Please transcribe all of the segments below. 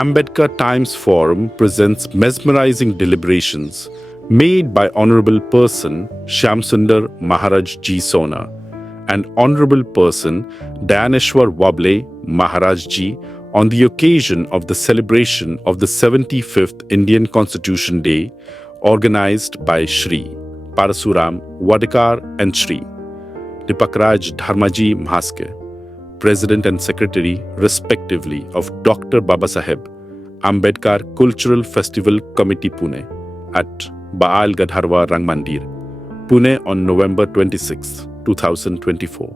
Ambedkar Times Forum presents mesmerizing deliberations made by Honorable Person Shyamsundar Maharaj Ji Sona and Honorable Person Dayaneshwar Wable Maharaj Ji on the occasion of the celebration of the 75th Indian Constitution Day organized by Shri Parasuram Wadekar and Shri Dipakraj Dharmaji Mhaske, President and Secretary, respectively, of Dr. Babasaheb Ambedkar Cultural Festival Committee Pune at Baal Gadharwa Rangmandir, Pune on November 26, 2024.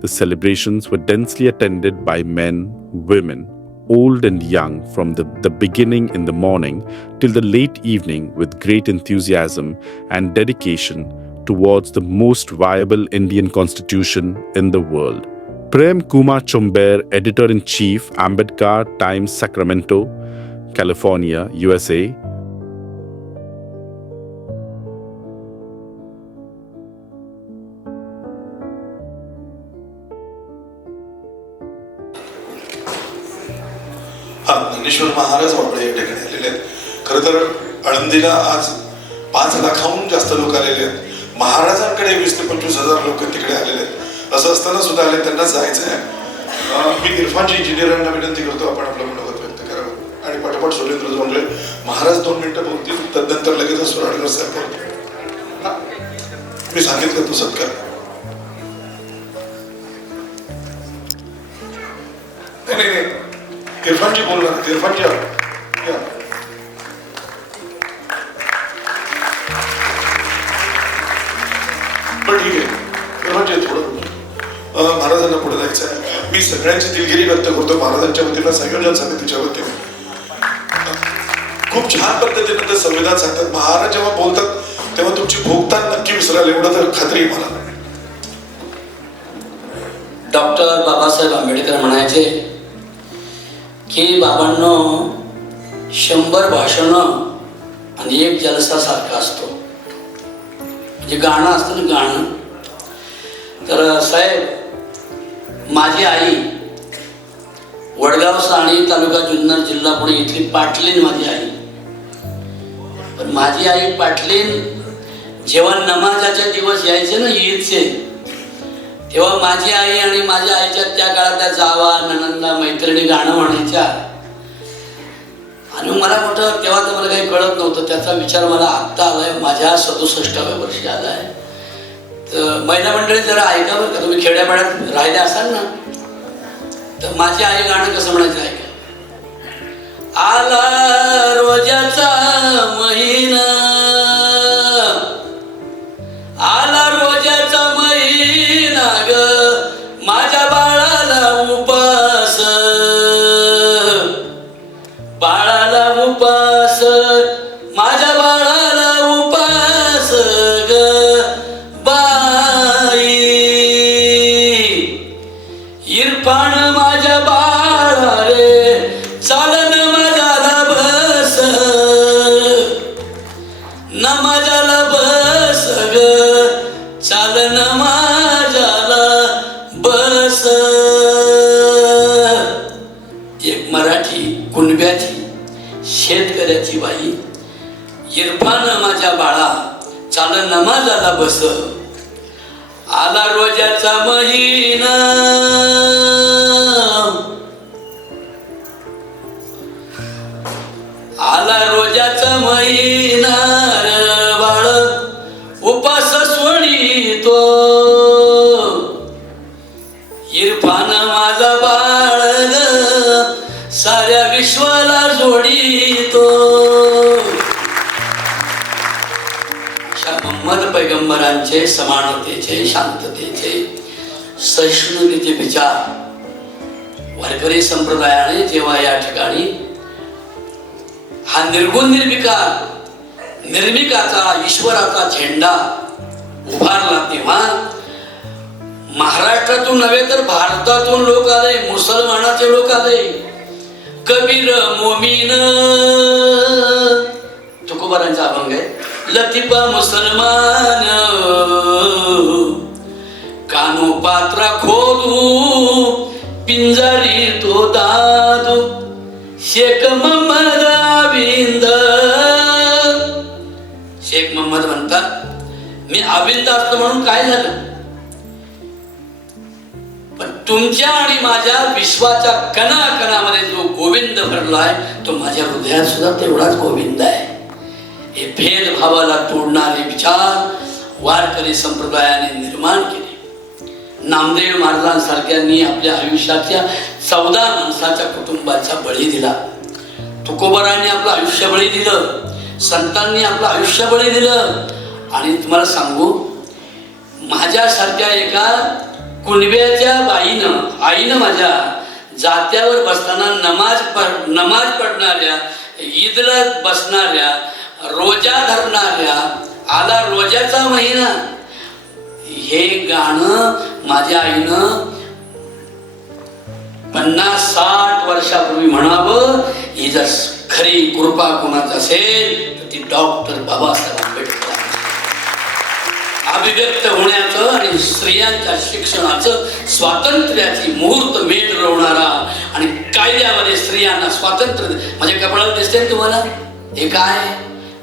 The celebrations were densely attended by men, women, old and young from the beginning in the morning till the late evening with great enthusiasm and dedication towards the most viable Indian constitution in the world. Prem Kumar Chumber, Editor-in-Chief, Ambedkar Times, Sacramento, California, USA. Dnyaneshwar Maharaj Wable या ठिकाणी आलेले आहेत. खरं तर आळंदीला आज 5 लाखाहून जास्त लोक आलेले आहेत. महाराजांकडे 20 ते 25,000 लोक तिकडे आलेले आहेत. असं असताना सुद्धा आले, त्यांना जायचं आहे. मी इरफानजी इंजिनियरांना विनंती करतो, आपण आपलं मनोगत व्यक्त करावं. आणि पाठोपाठ सुरेंद्र जोंधळे महाराज 2 मिनिटं बोलतील, तदनंतर लगेच सुराडकर साहेब बोलतील. मी सांगितलं तो सत्कार. नाही, इरफानजी बोलणार. इरफानजी या. पण ठीक आहे, इरफानजी थोडं महाराजांना पुढे जायचं आहे. मी सगळ्यांची दिलगिरी व्यक्त करतो महाराजांच्या वतीनं, संयोजन समितीच्या वतीने. खूप छान पद्धतीने ते संविधान सांगतात. महाराज जेव्हा बोलतात तेव्हा तुमची भोगतान नक्की विसराल, एवढं तर खात्री आहे मला. डॉक्टर बाबासाहेब आंबेडकर म्हणायचे की बाबांनो 100 भाषणं आणि 1 जलसा सारखा असतो. म्हणजे गाणं असतं ना, गाणं. तर साहेब, माझी आई वडगाव साणी तालुका जुन्नर जिल्हा पुणे इथली पाटलीन माझी आई. पण माझी आई पाटलीन जेव्हा नमाजाचे दिवस यायचे ना ईदचे, तेव्हा माझी आई आणि माझ्या आईच्या त्या काळातल्या जावा, ननंदा, मैत्रिणी गाणं म्हणायच्या. आणि मला मोठं तेव्हा तर मला काही कळत नव्हतं. त्याचा विचार मला आत्ता आलाय, माझ्या 67व्या वर्षी आलाय. तर महिला मंडळी जरा ऐका बरं का, तुम्ही खेड्यापाड्यात राहिले असाल ना, तर माझी आई गाणं कसं म्हणायचं ऐका. आला रोजाचा महिना, आला रोजाचा महिना ग, माझ्या बाळाला उपास, बाळाला उपास, माझ्या बाळाला उपास ग बाई. इरफान माझ्या बाळा रे, चालन माझ्याला बस, नमाजाला बस ग, चालन माझ्याला बस. एक मराठी कुणब्याची शेतकऱ्याची बाई, इरफान माझ्या बाळा, चालन नमाजाला बस, आला रोजाचा महिना, आला रोजाचा महिना रे बाळ, उपास सोडितो. इरफान माझा बाळ ग, साऱ्या विश्वाला जोडितो. मोहम्मद पैगंबरांचे समानतेचे, शांततेचे, सहिष्णुतेचे विचार वारकरी संप्रदायाने जेव्हा या ठिकाणी हा निर्गुण निर्मिकाचा ईश्वराचा झेंडा उभारला, तेव्हा महाराष्ट्रातून नव्हे तर भारतातून लोक आले, मुसलमानाचे लोक आले. कबीर मोमीन, तुकोबारांचा अभंग आहे. लतिफा मुसलमान, कानो पात्रा खोदू, पिंजारी तो दादू, शेख मोहम्मद अविंद. शेख मोहम्मद म्हणतात मी अविंद असतो म्हणून काय झालं, पण तुमच्या आणि माझ्या विश्वाच्या कणाकणामध्ये जो गोविंद भरलाय तो माझ्या हृदयात सुद्धा तेवढाच गोविंद आहे. हे भेदभावाला तोडणारे विचार वारकरी संप्रदायाने निर्माण केले. नामदेव महाराजांसारख्यांनी आपल्या आयुष्याच्या 14 माणसाच्या कुटुंबाचा बळी दिला. तुकोबारांनी आपलं आयुष्य बळी दिलं, संतांनी आपलं आयुष्य बळी दिलं. आणि तुम्हाला सांगू, माझ्यासारख्या एका कुणब्याच्या बाईनं, आईनं माझ्या जात्यावर बसताना नमाज पडणाऱ्या, ईदला बसणाऱ्या, रोजा धरणाऱ्या, आला रोजाचा महिना, हे गाणं माझ्या आईनं 50-60 वर्षापूर्वी म्हणावं. ही जर खरी कृपा कोणाच असेल तर ती डॉक्टर बाबासाहेब आंबेडकर. अभिव्यक्त होण्याचं आणि स्त्रियांच्या शिक्षणाचं स्वातंत्र्याची मुहूर्त मेढ रोवणारा आणि कायद्यामध्ये स्त्रियांना स्वातंत्र्य. माझ्या कपाळावर दिसते ना तुम्हाला, हे काय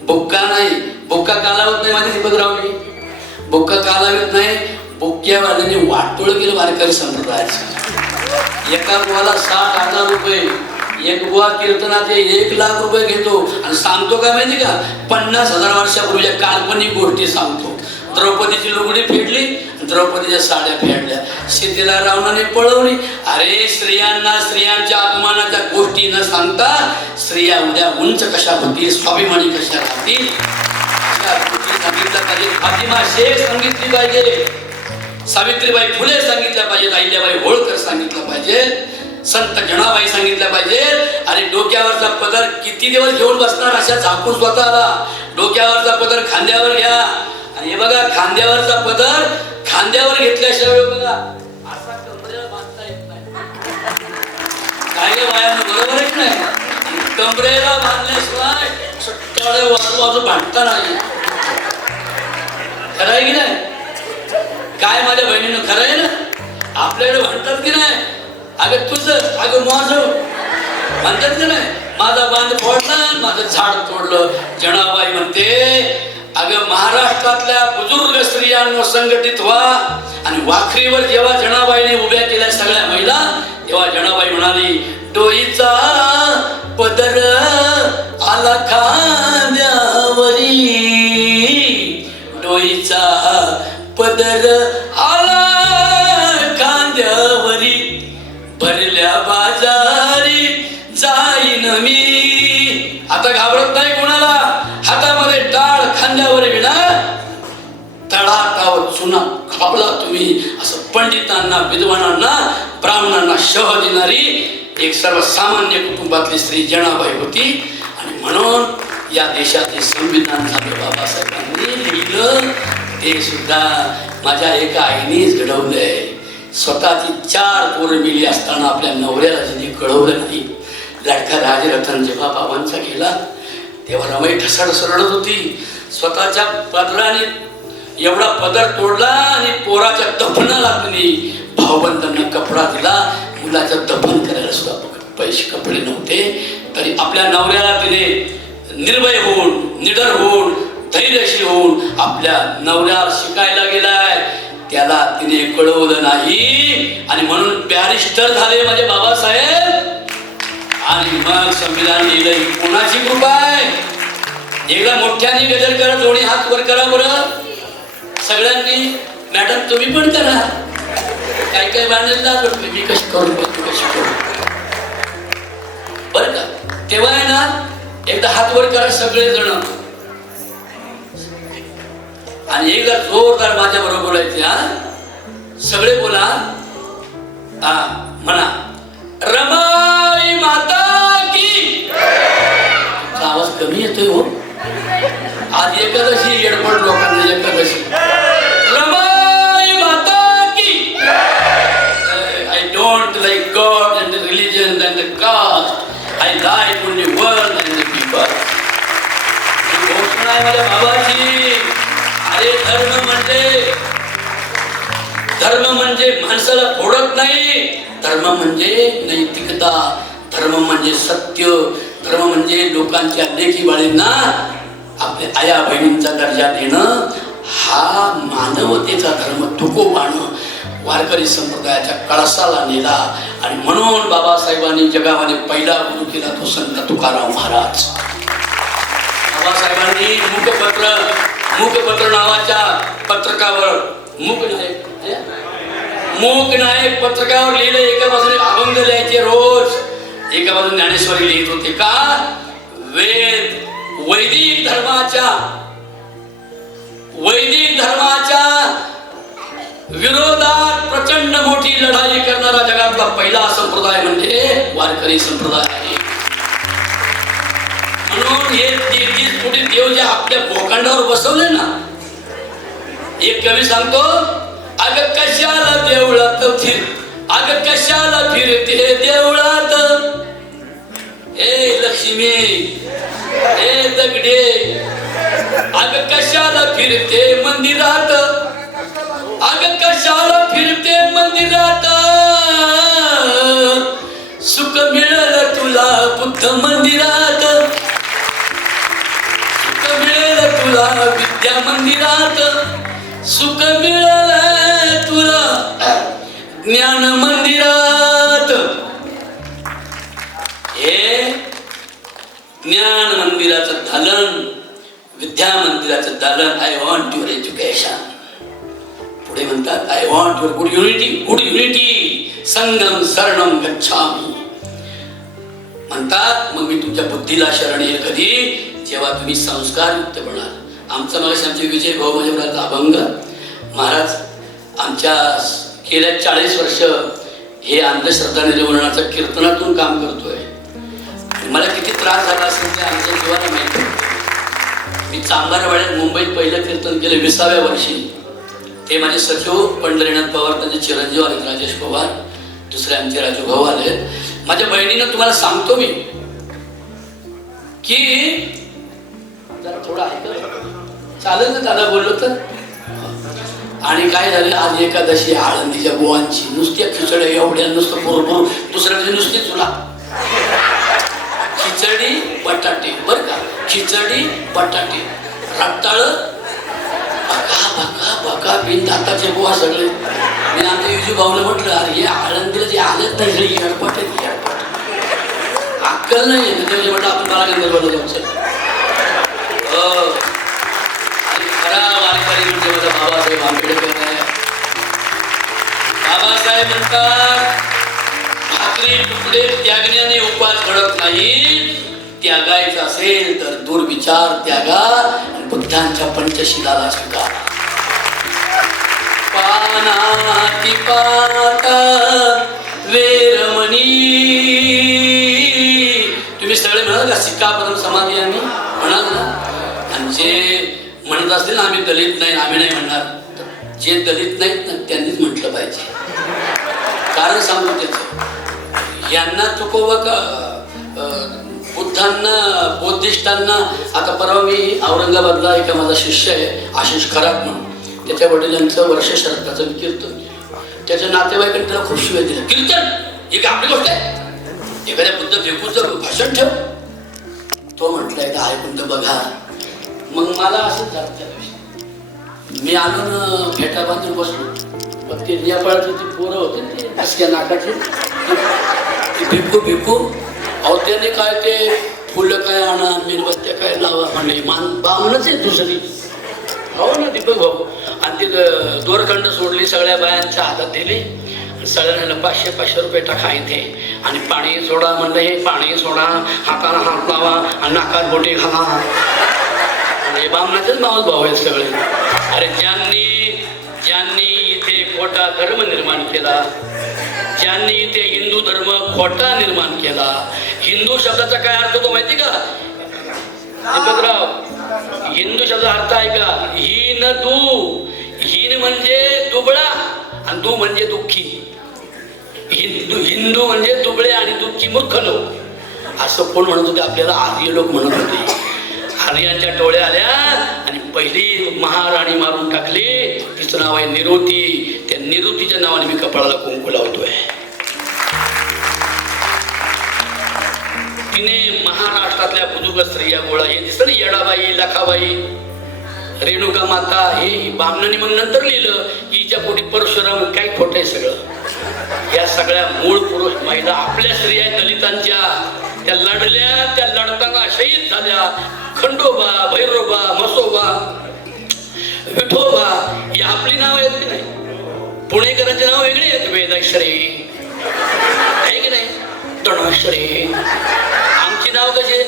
बुक्का नाही, बुक्का कालावत नाही माझ्या दीपकरावनी, बुक्का कालावत नाही. बुक्क्यावाल्याने वाटोळ केलं वारकरी संप्रदायाचं. एका बुवाला 60,000 रुपये, एक बुवा कीर्तनाचे 1 लाख रुपये घेतो. आणि सांगतो काय माहिती का, 50,000 वर्षापूर्वीच्या काल्पनिक गोष्टी सांगतो. द्रौपदीची लुगडी फेडली, द्रौपदीच्या साड्या फेडल्या, सीतेला रावणाने पळवली. अरे स्त्रियांना स्त्रियांच्या अपमानाच्या गोष्टी न सांगता स्त्रिया उद्या उंच कशा होतील, स्वाभिमानी कशा राहतील, सांगितलं पाहिजे. फातिमा शेख सांगितली पाहिजे, सावित्रीबाई फुले सांगितल्या पाहिजेत, अहिल्याबाई होळकर सांगितलं पाहिजे, संत जनाबाई सांगितल्या पाहिजे. अरे डोक्यावरचा पदर किती दिवस घेऊन बसणार, अशा झाकून स्वतःला. डोक्यावरचा पदर खांद्यावर घ्या. आणि हे बघा, खांद्यावरचा पदर खांद्यावर घेतल्याशिवाय बघा असा कमरेला बांधता येत नाही. काय गे बाया, बरोबर आहे की नाही? कमरेला बांधल्याशिवाय टळे वाजू भांडता नाही. खरं आहे की नाही? काय माझ्या बहिणीनं, खरं आहे ना? आपल्याकडे म्हणतात की नाही, अगं तुझं, अगं माझं म्हणतात की नाही. माझा बांध फोडला, माझं झाड तोडलं. जनाबाई म्हणते, अगं महाराष्ट्रातल्या बुजुर्ग स्त्रियांनो संघटित व्हा. आणि वाखरीवर जेव्हा जनाबाईने उभ्या केल्या सगळ्या महिला, तेव्हा जनाबाई म्हणाली, डोईचा पदर आला खांद्यावरी, डोईचा पदर आला खांद्यावरी, भरल्या बाजारी जाईन मी. आता घाबरत नाही कोणाला. हातामध्ये टाळ, खांद्यावर विणा, तळाटावर चुना खापला तुम्ही, असं पंडितांना, विद्वानांना, ब्राह्मणांना शह देणारी एक सर्वसामान्य कुटुंबातली स्त्री जनाबाई होती. आणि म्हणून या देशाचे संविधान झाले बाबासाहेबांनी लिहिलं, ते सुद्धा माझ्या एका आईनेच घडवलंय. स्वतःची 4 पोरं मिली असताना आपल्या नवऱ्याला जिने कळवलं नाही. लाडका राजरतन जेव्हा बाबांचा गेला तेव्हा रमाई ठसाठस रडत होती. स्वतःच्या पदराने एवढा पदर तोडला आणि पोराच्या दफनाला तिने भावबंधांना कपडा दिला. मुलाच्या दफन करायला सुद्धा पैसे कपडे नव्हते, तरी आपल्या नवऱ्याला तिने निर्भय होऊन, निडर होऊन, धैर्यशील होऊन आपल्या नवऱ्याला शिकायला गेलाय. त्याला तिने कळवलं नाही आणि म्हणून बॅरिस्टर झाले माझे बाबासाहेब. आणि मग संविधान लिहिलं. ही कोणाची कृपा आहे? एकदा मोठ्याने गजर करा, दोन्ही हात वर करा बरं सगळ्यांनी. मॅडम तुम्ही पण करा. काय काय बांधलेला मी कशी करू, तू कशी करू, बरं का? तेव्हा आहे ना, एकदा हात वर करा सगळे जण आणि एकदा जोरदार माझ्या बरोबर बोलायचे. हा सगळे बोला. हा म्हणा, रमाई माता की. आवाज कमी येतोय हो. आज एकादशी, एडपड लोकांना एकादशी. रमाई माता की. I don't like God and the religion and the caste. I like only world and the people. ही घोषणा आहे माझ्या बाबाची. अरे धर्म म्हणजे माणसाला फोडत नाही. धर्म म्हणजे नैतिकता, धर्म म्हणजे सत्य, धर्म म्हणजे लोकांच्या लेखी बाळींना आपल्या आया बहिणींचा दर्जा देणं, हा मानवतेचा धर्म तुकोबानं वारकरी संप्रदायाच्या कळसाला नेला. आणि म्हणून बाबासाहेबांनी जगामध्ये पहिला गुरु केला तो संत तुकाराम महाराज. बाबासाहेबांनी मूकपत्र नावाच्या पत्रकावर मूक नायक पत्रकावर लिहिलं. एका बाजूने अभंग लिहायचे रोज, एका बाजूने ज्ञानेश्वरी लिहित होते. का? वैदिक धर्माच्या विरोधात प्रचंड मोठी लढाई करणारा जगातला पहिला संप्रदाय म्हणजे वारकरी संप्रदाय आहे. म्हणून हे 33 कोटी देव जे आपल्या भोकांडावर बसवले ना, एक कवी सांगतो, अग कशाला देवळात फिरते देवळात, ए लक्ष्मी ए दगडे, अग कशाला फिरते मंदिरात, अग कशाला फिरते मंदिरात, सुख मिळेल तुला बुद्ध मंदिरात, सुख मिळेल तुला विद्या मंदिरात, सुख मिळेल तुला ज्ञान मंदिरात. हे ज्ञान मंदिराचं दालन, विद्या मंदिराचं दालन. I want your education. पुढे म्हणतात, I want your good unity संगम शरणम गच्छामी. म्हणतात, मग मी तुमच्या बुद्धीला शरण येईल कधी? जेव्हा तुम्ही संस्कारयुक्त बनाल. आमचा मगाशी आमचे विजय भाऊ माझ्या अभंग महाराज आमच्या गेल्या 40 वर्ष हे अंधश्रद्धा निर्मूलनाचं कीर्तनातून काम करतोय. मला किती त्रास झाला असेल ते आमच्या जीवाला माहिती. मी चांभारवाड्यात मुंबईत पहिलं कीर्तन केलं 20व्या वर्षी. ते माझे सचिव पंढरीनाथ पवार, त्यांचे चिरंजीव आले राजेश पवार, दुसरे आमचे राजू भाऊ आले. माझ्या बहिणीनं तुम्हाला सांगतो मी की जरा थोडं ऐकलं चालेल ना दादा बोललो तर. आणि काय झालं, आज एकादशी आळंदीच्या बुवांची नुसत्या खिचड्या एवढ्या, नुसतं बरोबर दुसऱ्या दिवशी नुसती तुला खिचडी बटाटे, बर का, खिचडी बटाटे रताळ बका बिन दाताचे बुवा सगळे. मी आमच्या युजू भाऊला म्हटलं, अरे हे आळंदीला जे आलेत ना हे एअरपोर्ट आहे, एअरपोर्ट अक्कल नाही म्हणजे म्हटलं आपण मला गंधर्वला जायचं. आणि खरा वारकरी म्हणजे माझा बाबासाहेब आंबेडकर आहे. बाबासाहेब म्हणतात, भाकरी तुकडे त्यागण्याने उपास घडत नाही, त्यागायचं असेल तर दुर्विचार त्यागा आणि बुद्धांच्या पंचशिलाला स्वीकारा. पानाती पाता वेरमणी. तुम्ही सगळे म्हणाल का सिक्कापदम समाधी आम्ही म्हणाल ना. आणि जे म्हणत असतील ना आम्ही दलित नाही, आम्ही नाही म्हणणार, जे दलित नाहीत ना त्यांनीच म्हटलं पाहिजे. कारण सांगतो त्याचं, यांना चुकवा का बुद्धांना बौद्धिष्टांना. आता परवा मी औरंगाबादला एका माझा शिष्य आहे आशिष खरात म्हणून, त्याच्या वडिलांचं वर्ष श्राद्धाचं कीर्तन केलं. त्याच्या नातेवाईकांनी त्याला खूप शिवाय दिला. कीर्तन ही काय आपली गोष्ट आहे? एखाद्या बुद्ध भिकूचं भाषण ठेव. तो म्हटलं एकदा ऐकून तर बघा. मग मला असंच झालं त्या दिवशी. मी आलो ना फेटा बांधून बसलो. मग ते नेपाळाची ती पोरं होते ते असक्या नाकाचे भिकू अहो त्याने काय ते फुलं काय आणा, मेणबत्त्या काय लावा म्हणे. बामणच आहे दुसरी. हो ना दीपक भाऊ. आणि ती दोरखंड सोडली, सगळ्या बायांच्या हातात दिली. सगळ्यांना 500-500 रुपये टाका इथे. आणि पाणी सोडा म्हणलं, हे पाणी सोडा, हाताला हात लावा आणि नाकात बोटी घाला. आणि बामणाचेच मावस भाऊ आहेत सगळे. अरे ज्यांनी इथे खोटा धर्म निर्माण केला, ज्यांनी इथे हिंदू धर्म खोटा निर्माण केला. हिंदू शब्दाचा काय अर्थ होतो माहिती का दीपकराव? हिंदू शब्दाचा अर्थ आहे का? हीन दू. हीन म्हणजे दुबळा आणि दू म्हणजे दुःखी. हिंदू म्हणजे दुबळे आणि दुःखी मूर्ख लोक. असं कोण म्हणत होते आपल्याला? आर्य लोक म्हणत होते. आर्यांच्या टोळ्या आल्या आणि पहिली महाराणी मारून टाकली. तिचं नाव आहे निरुती. त्या निरुतीच्या नावाने मी कपाळाला कुंकू लावतोय. तिने महाराष्ट्रातल्या बुजुर्ग स्त्रिया गोळा, हे दिसतं ना, येडाबाई, लखाबाई, रेणुका माता, हे बामणाने मग नंतर लिहिलं की हिच्या पोटी परशुराम, काय खोटं आहे सगळं. या सगळ्या मूळ पुरुष महिला आपल्या स्त्रिया दलितांच्या, त्या लढल्या, त्या लढताना शहीद झाल्या. खंडोबा, भैरोबा, मसोबा, विठोबा, ही आपली नाव आहेत की नाही? पुणेकरांचे नाव वेगळे आहेत. वेदाश्री आहे की नाही, तणाश्री. आमची नाव कशी?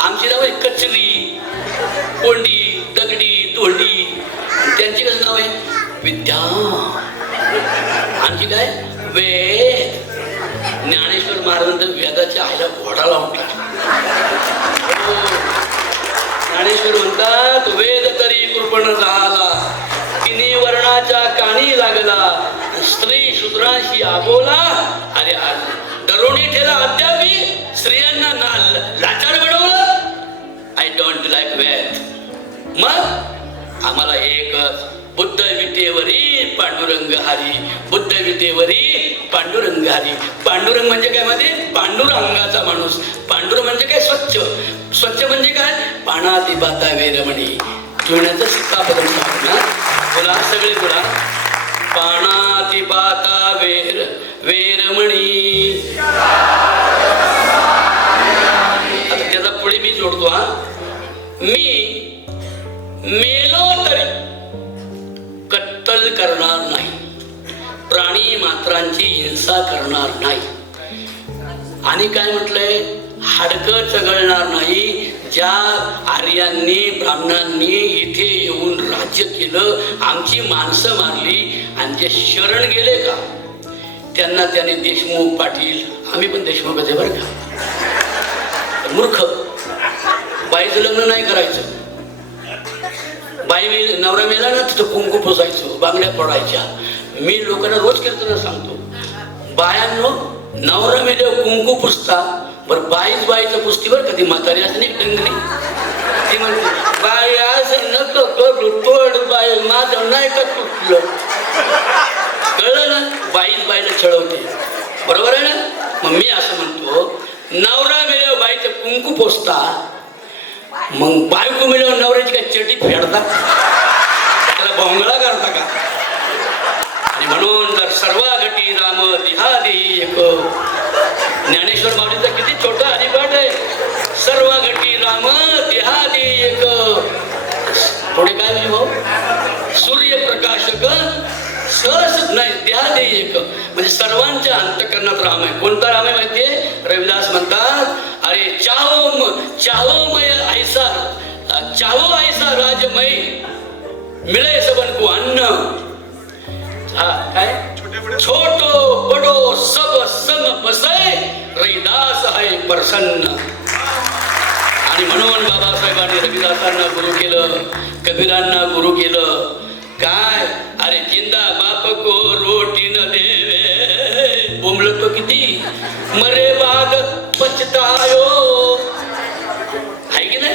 आमची नाव आहे कचरी, कोंडी, दगडी, तोंडी. त्यांची कसं नाव आहे? विद्या. आमची काय? वेद. ज्ञानेश्वर महाराज वेदाच्या आईला घोडा लावून ज्ञानेश्वर म्हणतात, वेद तरी कृपण झाला, तिन्ही वर्णाच्या कानी लागला, स्त्री शूद्रांशी आबोला. अरे दरोणी ठेला अद्यापी स्त्रियांना लाचार बनवलं. आय डोंट लाईक वेद. मग आम्हाला एकच, बुद्ध विद्येवरी पांडुरंग हरी, बुद्ध विद्येवरी पांडुरंग हरी. पांडुरंग म्हणजे काय? मध्ये पांडुरंगाचा माणूस. पांडुरंग म्हणजे काय? स्वच्छ. स्वच्छ म्हणजे काय? पाणाती बाता वेरमणी. जुळण्याचं सिक्कापदम ना, बोला सगळे बोला. पाणाती बाता वेरमणी. आता त्याचा पुढे मी जोडतो. हा, मी मेलो तरी कत्तल करणार नाही, प्राणी मात्रांची हिंसा करणार नाही. आणि काय म्हटलंय? हाडकं चघळणार नाही. ज्या आर्यांनी, ब्राह्मणांनी इथे येऊन राज्य केलं, आमची माणसं मारली आणि जे शरण गेले का त्यांना त्याने देशमुख, पाटील, आम्ही पण देशमुखच आहे बरं का. मूर्ख. बाईचं लग्न नाही करायचं. बाई नवरा मेला ना, तिथं कुंकू पुसायचो, बांगड्या पडायच्या. मी लोकांना रोज कीर्तन सांगतो, बायांनो नवरा मेल्यावर कुंकू पुसता. बरं बाईचं पुसती बरं का, ती म्हातारी असते नाही डंगरी, ती म्हणते बाई असं नको करू, तोड बाई, माझं नाही का तुटलं. कळलं ना? बाईला छळवते. बरोबर आहे ना? मग मी असं म्हणतो, नवरा मेल्यावर बाईचं कुंकू पुसता, मग बायको मिळवून नवऱ्याची काय चटी फेडता? त्याला भोंगळा करता का? आणि म्हणून जर सर्व घटी राम देहादेही एक. ज्ञानेश्वर माऊलीचा किती छोटा हरिपाठ आहे. सर्व घटी राम देहादेही एक. पुढे काय म्हणजे भाऊ? सूर्यप्रकाशक सहज नाही, देहादेही एक. म्हणजे सर्वांच्या अंतःकरणात राम आहे. कोणता राम आहे माहितीये? रविदास म्हणतात, अरे चाहोमय ऐसा, चाहो ऐसा राजमय, मिळे सबन को अन्न. हा काय? छोटो बडो सब सम बसे, रविदास आहे प्रसन्न. आणि म्हणून बाबासाहेबांनी रविदासांना गुरु केलं, कबीरांना गुरु केलं. काय? अरे जिंदा बाप को रोटी न देवे, बोंबलत तो किती, मरे बाद पछतायो, आहे की नाही?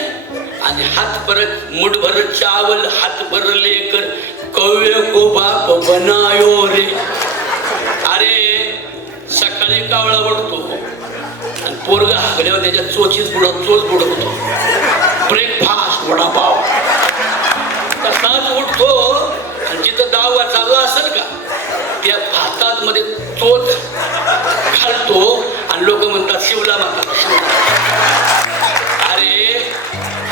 आणि हात परत मुठभर चावल, हात भर लेकर, कव्य को बाप बनायो रे. अरे सकाळी कावळा उठतो आणि पोरगा हागल्यावर त्याच्या चोच बुडवतो. ब्रेकफास्ट वडापाव. तसाच उठतो आणि जिथं दावा चालला असेल का त्या भातात मध्ये चोच घालतो आणि लोक म्हणतात शिवला माता. अरे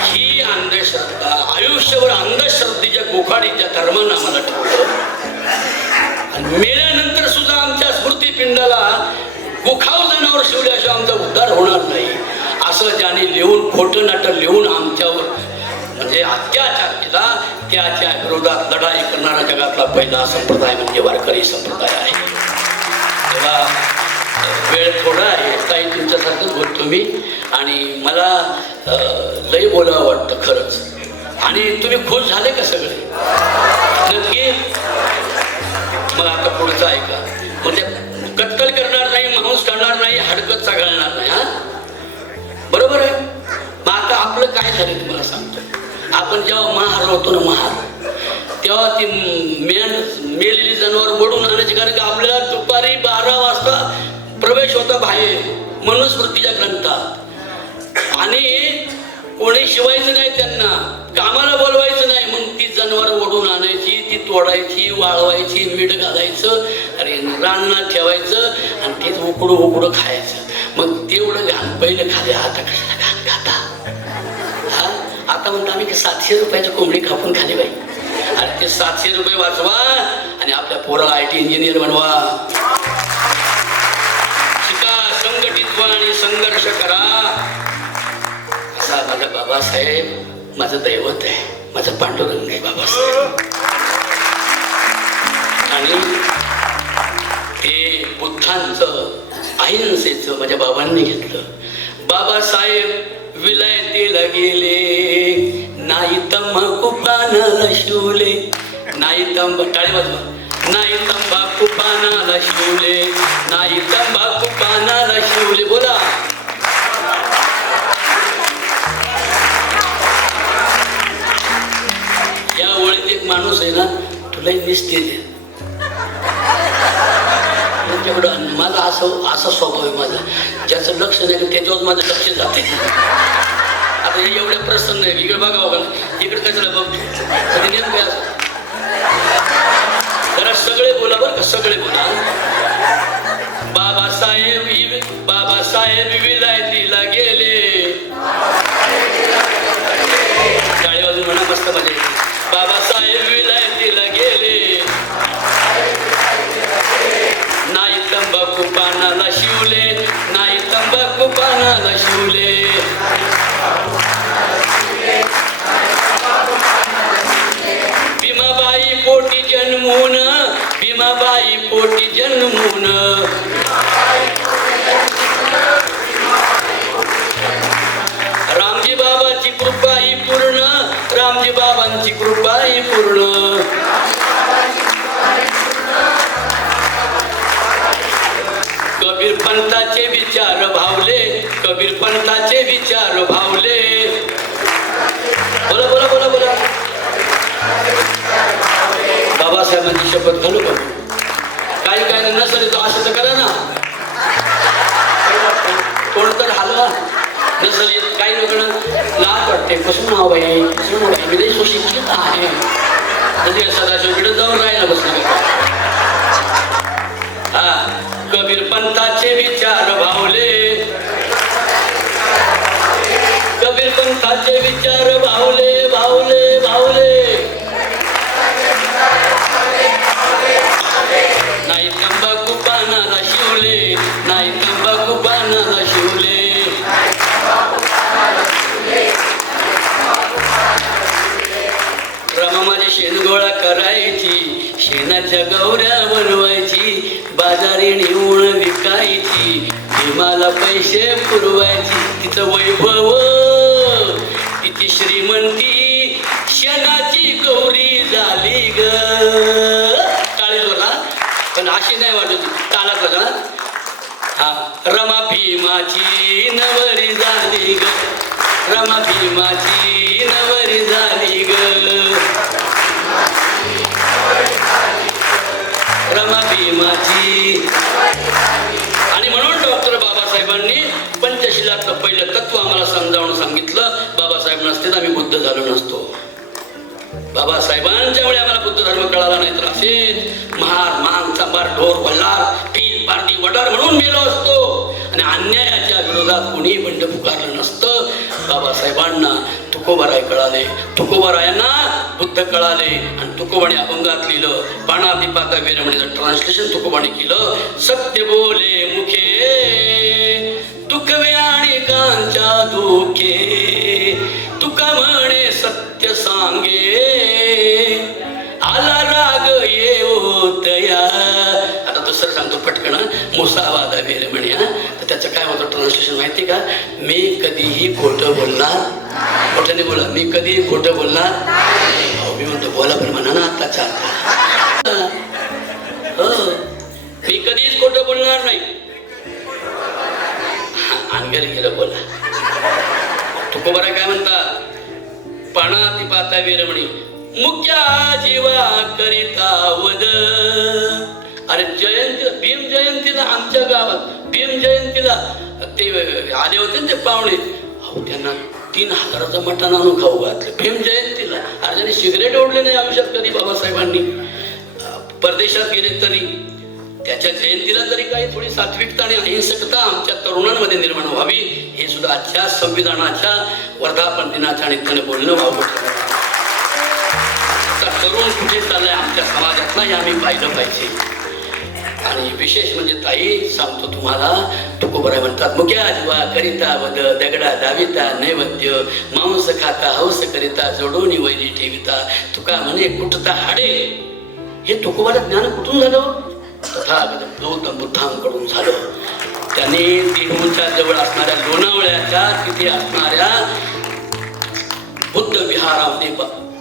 ही अंधश्रद्धा, आयुष्यभर अंधश्रद्धेच्या गोखाडीच्या धर्मानं आम्हाला ठेवलं. आणि मेल्यानंतर सुद्धा आमच्या स्मृतिपिंडाला गोखाव जनावर शिवल्याशिवाय आमचा उद्धार होणार नाही, असं ज्याने लिहून, खोटं नाटक लिहून आमच्यावर म्हणजे अत्याचार केला, त्याच्या विरोधात लढाई करणारा जगातला पहिला संप्रदाय म्हणजे वारकरी संप्रदाय आहे. तेव्हा वेळ थोडा आहे, काही तुमच्यासारखंच बोलतो मी. आणि मला लय बोलावं वाटतं खरंच. आणि तुम्ही खुश झाले का सगळे? नक्की. मग आता पुढचं ऐका. म्हणजे कत्तल करणार नाही, माणूस करणार नाही, हडकत चागळणार नाही. हा बरोबर आहे. मग आता आपलं काय झालं तुम्हाला सांगतो. आपण जेव्हा महार होतो ना, महार, तेव्हा ती मेलेली जनावर ओढून आणायची. कारण की आपल्याला दुपारी 12 वाजता प्रवेश होता बाहेर मनुस्मृतीच्या ग्रंथात. आणि कोणी शिवायचं नाही त्यांना, कामाला बोलवायचं नाही. मग ती जनावर ओढून आणायची, ती तोडायची, वाळवायची, मीठ घालायचं, अरे रानात ठेवायचं आणि तेच उकडू उकडू खायचं. मग तेवढं घाण पहिलं खाले, आता कशाला घाण खाता? हा, आता म्हणतो आम्ही 700 रुपयाची कोंबडी कापून खाली बाई. अरे ते 700 रुपये वाचवा आणि आपल्या पोराला IT इंजिनियर बनवा. शिका, संघटित व्हा आणि संघर्ष करा. असा माझा बाबासाहेब माझं दैवत आहे, माझं पांडुरंग आहे बाबासाहेब. आणि ते बुद्धांचं, अहिंसेचं माझ्या बाबांनी घेतलं. बाबासाहेब विलायतीला गेले, नाही तंबाखू पानाला शिवले, नाही टाळे वाजवा, नाही तंबाखू पानाला शिवले, नाही तंबाखू पानाला शिवले. बोला. या ओळीत एक माणूस आहे ना, तुला निसते दे त्यांच्याकडं. माझा असा स्वभाव आहे माझा, ज्याचं लक्ष नाही त्याच्यावर माझं लक्ष जाते. आता हे एवढ्या प्रसन्न आहे, इकडे बघा बघा, इकडे कशाला बघतो कधी नेमकं काय असं. जरा सगळे बोला बरं का, सगळे बोला. बाबासाहेब विलायतीला गेले, टाळी वाजून म्हणा, मस्त मजा येते. बाबासाहेब विलायतीला गेले, नाही तंबाखू पानाला शिवले, नाही तंबाखू पानाला शिवले. भीमाबाई पोटी जन्मून, भीमाबाई पोटी जन्मून, रामजी बाबाची कृपा ही पूर्ण, रामजी बाबांची कृपा ही पूर्ण. कबीर पंथाचे विचार भावले, कबीर पंथाचे विचार भावले. बोला बोला बोला बोला. बाबासाहेबांची शपथ घालू का? काही काय नसेल तर असं तर करा ना, कोण तर हलवा. नसेल येत काही लोकांना लाज वाटते, कसं नाव आहे, कसं नाव आहे, मी लई सुशिक्षित आहे, म्हणजे सदाशिवकडे जाऊन राहायला बसले. हा, कबीर पंथाचे विचार भावले, कबीर पंथाचे विचार भावले भावले भावले. नाही तंबाखू पानाला शिवले, नाही तंबाखू पानाला शिवले. रमा माझी शेण गोळा करायची, शेणाच्या गौऱ्या बनवायची, बाजारी नेऊन विकायची, भीमाला पैसे पुरवायची. तिचं वैभव, तिची श्रीमंती, शेणाची गौरी झाली ग. टाळी जोरा, पण अशी नाही वाटत, टाळा कसा. हा, रमा भीमाची नवरी झाली ग, रमा भीमाची नवरी झाली ग, रमा भीमाची. आणि म्हणून डॉक्टर बाबासाहेबांनी पंचशिलातलं पहिलं तत्व आम्हाला समजावून सांगितलं. बाबासाहेब नसते तर आम्ही बुद्ध झालो नसतो. बाबासाहेबांच्या वेळी आम्हाला बुद्ध धर्म कळाला नाही तर असेच महार मान चांबार ढोर वल्लार टील पारदी वडार म्हणून मेलो असतो. आणि अन्यायाच्या विरोधात कोणी बंड पुकारलं नसतं. बाबासाहेबांना तुकोबाराय कळाले, तुकोबारायांना बुद्ध कळाले आणि तुकोबाने अभंगात लिहिलं. पाणादीपाता वीरमणीचं ट्रान्सलेशन तुकोबाने केलं. सत्य बोले मुखे, दुखवे आणि कांच्या दुखे, तुका म्हणे सत्य सांगे, आला राग येवतया. आता दुसरं सांगतो पटकन, मुसावादा वीरमणी. तर त्याचं काय होतं ट्रान्सलेशन माहिती का? मी कधीही खोटं बोलणार, खोट्याने बोला, मी कधीही खोटं बोलणार. मी म्हणतो बोला पण म्हणा ना आताच्या आता. हो, मी कधीच खोटं बोलणार नाही. अंगार गेलं बोला. तुकोबाराय काय म्हणतात? पाणादीपाता वीरमणी, मुख्या जीवा करिता वद. अरे जयंतीला, भीम जयंतीला आमच्या गावात भीम जयंतीला ते आले होते ना ते पाहुणे. अहो त्यांना 3,000चं मटण आणून खाऊ घातलं भीम जयंतीला. अरे त्यांनी सिगरेट ओढले नाही आयुष्यात कधी बाबासाहेबांनी. परदेशात गेले तरी त्याच्या जयंतीला तरी काही थोडी सात्विकता आणि अहिंसकता आमच्या तरुणांमध्ये निर्माण व्हावी हे सुद्धा आजच्या संविधानाच्या वर्धापन दिनाच्या निमित्ताने बोलणं व्हावं. आता तरुण कुठे चाललंय आमच्या समाजातला हे आम्ही पाहिलं पाहिजे. आणि विशेष म्हणजे ताई सांगतो तुम्हाला, तुकोबराय म्हणतात मुक्या जीवा करिता वद दगडा दाविता नैवेद्य मांस खाता हौस करिता जोडून वैरी ठेविता. तुका म्हणे कुठता हाडे. हे तुकोबाला ज्ञान कुठून झालं? तथागत गौतम बुद्धांकडून झालं. त्याने देहूच्या जवळ असणाऱ्या लोणावळ्याच्या तिथे असणाऱ्या बुद्ध विहारामध्ये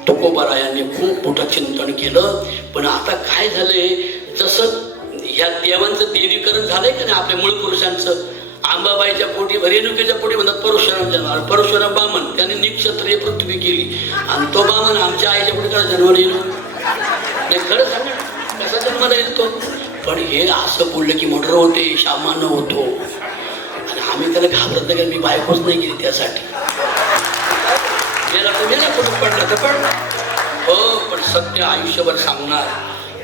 तुकोबारायांनी खूप मोठं चिंतन केलं. पण आता काय झालंय, जसं ह्या देवांचं देवीकरण झालंय का नाही आपल्या मूळ पुरुषांचं. आंबाबाईच्या पोटी रेणुकेच्या पोटी म्हणतात परशुराम जन्माला. परशुराम बामन त्याने निक्षत्रिय पृथ्वी केली आणि तो बामन आमच्या आईच्या पोटी त्याला जन्माला येईल नाही. खरं सांगा कसा जन्माला येतो. पण हे असं बोललं की मर्डर होते, सामान्य होतो. आणि आम्ही त्याला घाबरत नाही, मी बायकोच नाही केली त्यासाठी. मेला तर मेला, कुठून पडला तर पडला. हो पण सत्य आयुष्यभर सांगणार.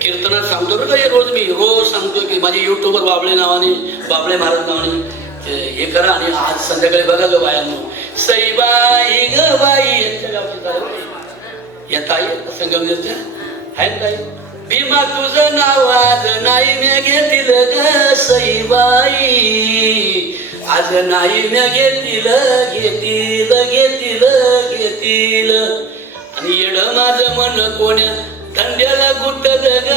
कीर्तनात सांगतो बरं का, हे रोज सांगतो की माझे युट्यूबवर बाबळे महाराज नावाने हे करा. आणि आज संध्याकाळी बघा ग बायांनो, सईबाई ग बाई यांच्या गावची या ताई संगमनेरच्या आहेत ताई. भीमा तुझं नाव आज नाही म्या घेतील ग सईबाई, आज नाही म्या घेतील घेतील घेतील घेतील. आणि येड माझं मन कोण्या धंद्याला गुंतल ग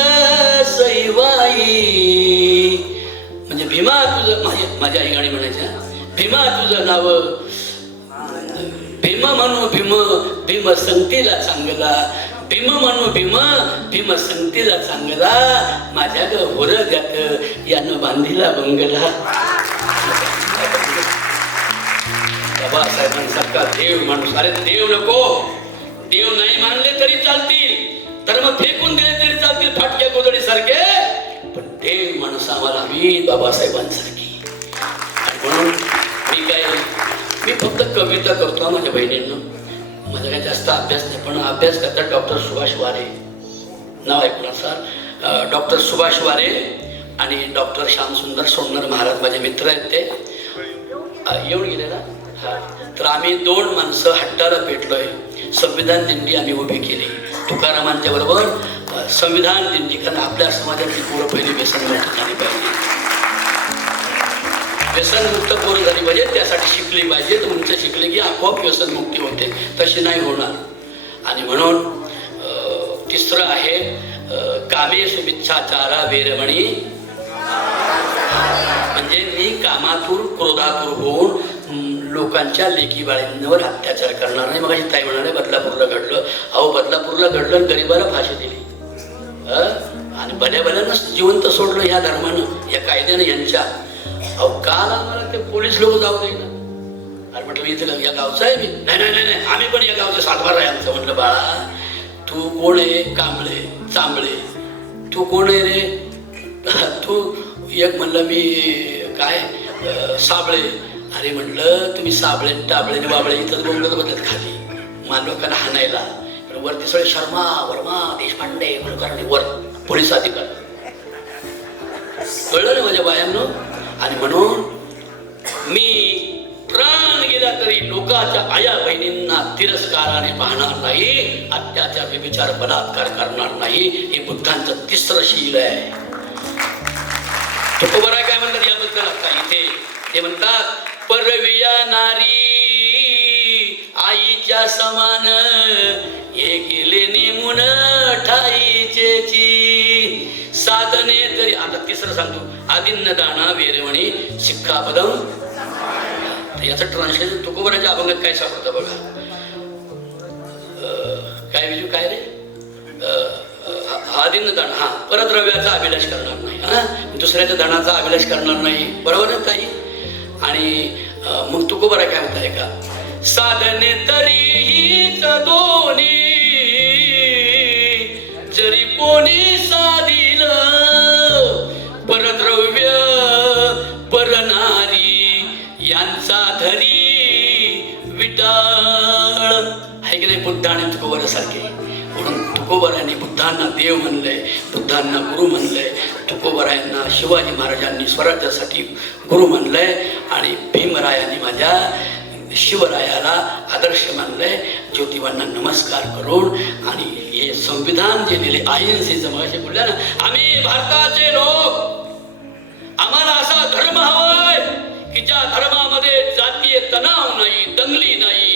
सईबाई. म्हणजे भीमा तुझं माझ्या आई गाणी म्हणायच्या, भीमा तुझं नाव भीम म्हणू भीम संगतीला चांगला. भीम म्हणू भीम संगतीला चांगला. माझ्या ग होरग्यात यानं बांधिला बंगला. बाबासाहेबांसारखा देव माणूस. अरे देव नको, देव नाही मानले तरी चालतील, धर्म फेकून दिले तरी चालतील फाटक्या गोदडी सारखे, पण देव माणूस आम्हाला हवी बाबासाहेबांसारखी. म्हणून मी फक्त कविता करतो माझ्या बहिणींना. माझा काही जास्त अभ्यास नाही, पण अभ्यास करतात डॉक्टर सुभाष वारे, नाव ऐकून सर. डॉक्टर सुभाष वारे आणि डॉक्टर श्यामसुंदर सोनर महाराज माझे मित्र आहेत. ते येऊन गेले ना. तर आम्ही 2 माणसं हट्टाला भेटलोय. संविधान दिंडी आम्ही उभी केली तुकारामांच्या बरोबर. संविधान दिंडी, कारण आपल्या समाजातली पोरं पहिली व्यसनमुक्त झाली पाहिजे. व्यसनमुक्त पोरं झाली पाहिजे, त्यासाठी शिकली पाहिजे. तर उंच शिकले की आपोआप व्यसनमुक्ती होते, तशी नाही होणार. आणि म्हणून तिसरं आहे कामेषु मिच्छाचारा वेरमणी. म्हणजे मी कामातूर क्रोधातूर होऊन लोकांच्या लेकी बाळींवर अत्याचार करणार नाही. मग ताई म्हणाले बदलापूरला घडलं. अहो बदलापूरला घडलं आणि गरीबाला फाशी दिली आणि भल्यानं जिवंत सोडलं ह्या धर्मानं, या कायद्यानं यांच्या. अहो काल आम्हाला ते पोलीस लोक जाऊ दे ना. अरे म्हटलं मी इथे या गावचा आहे मी. नाही नाही नाही आम्ही पण या गावचे सातबार आहे आमचं. म्हटलं बाळा तू कोण आहे? कांबळे चांबळे. तू कोण आहे रे? तू एक म्हणलं मी काय साबळे. अरे म्हटलं तुम्ही साबळे टाबळे बाबळे इथं बोंगत बदलत खाली मानवकांना हाणायला. वरती सगळे शर्मा वर्मा देशपांडे कुलकर्णी वर पोलीस अधिकारी. कळलं ना माझ्या बायांनो. आणि म्हणून मी प्राण गेला तरी लोकांच्या आया बहिणींना तिरस्काराने पाहणार नाही, अत्याचार व्यभिचार बलात्कार करणार नाही. हे बुद्धांचं 3रं शील आहे. तुकोबाराय काय म्हणतात याबद्दल आता इथे ते म्हणतात, परविया नारी आईच्या समान हे केले नेमून ठाईचेची साधने तरी. आता 3रं सांगतो, आदिन्न दाना वेरवणी शिक्कापदम. याचं ट्रान्सलेशन तुकोबाराच्या अभंगात काय सापडतं बघा. काय विजू काय रे? आदिन्न दान, हा परद्रव्याचा अभिलाष करणार नाही, हा दुसऱ्याच्या धनाचा अभिलाष करणार नाही. बरोबर आहे ताई. आणि मग तुकोबारा काय म्हणताय का, साधने तरीहीच दोन्ही जरी कोणी साधिल परद्रव्य परनारी यांचा धरी आहे की नाही, बुद्ध आणि तुकोबरासारखे. म्हणून तुकोबरायांनी बुद्धांना देव म्हणलंय, बुद्धांना गुरु म्हणलंय, तुकोबरायांना शिवाजी महाराजांनी स्वराज्यासाठी गुरु म्हणलंय, आणि भीमरायांनी माझ्या शिवरायाला आदर्श मानलंय. ज्योतिबांना नमस्कार करून आणि हे संविधान जे दिले अहिंसेचं, मगाशी बोलल्या ना, आम्ही भारताचे लोक, आम्हाला असा धर्म हवाय की ज्या धर्मामध्ये जातीय तणाव नाही, दंगली नाही,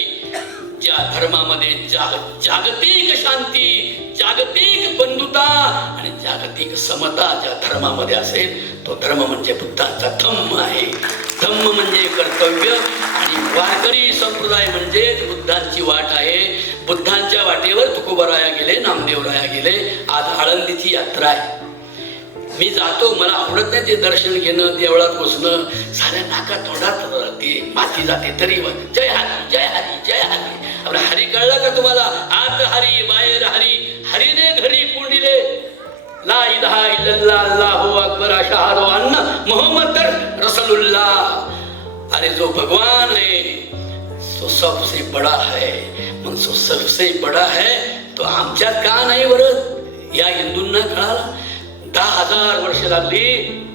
ज्या धर्मामध्ये जागतिक शांती, जागतिक बंधुता आणि जागतिक समता ज्या धर्मामध्ये असेल, तो धर्म म्हणजे बुद्धांचा धम्म आहे. धम्म म्हणजे कर्तव्य, आणि वारकरी संप्रदाय म्हणजेच बुद्धांची वाट आहे. बुद्धांच्या वाटेवर तुकोबराया गेले, नामदेवराया गेले. आज आळंदीची यात्रा आहे. मी जातो, मला आवडत नाही ते दर्शन घेणं, देवळात बसणं, साऱ्या नाका तोंडात ते माती जाते, तरी जय हरी जय हरी जय हरी. आपला हरी कळला का तुम्हाला? आत हरी बाहेर हरी, हरीने घरी कोंडिले, ला इलाहा इल्लल्लाह अल्लाहू अकबर अशहदु अन्न मोहम्मद रसूलुल्लाह. अरे जो भगवान है तो सबसे बड़ा है, मग तो सबसे बड़ा है तो आमच्यात का नाही बरं? या हिंदूंना कळाला. 10,000 वर्ष लागली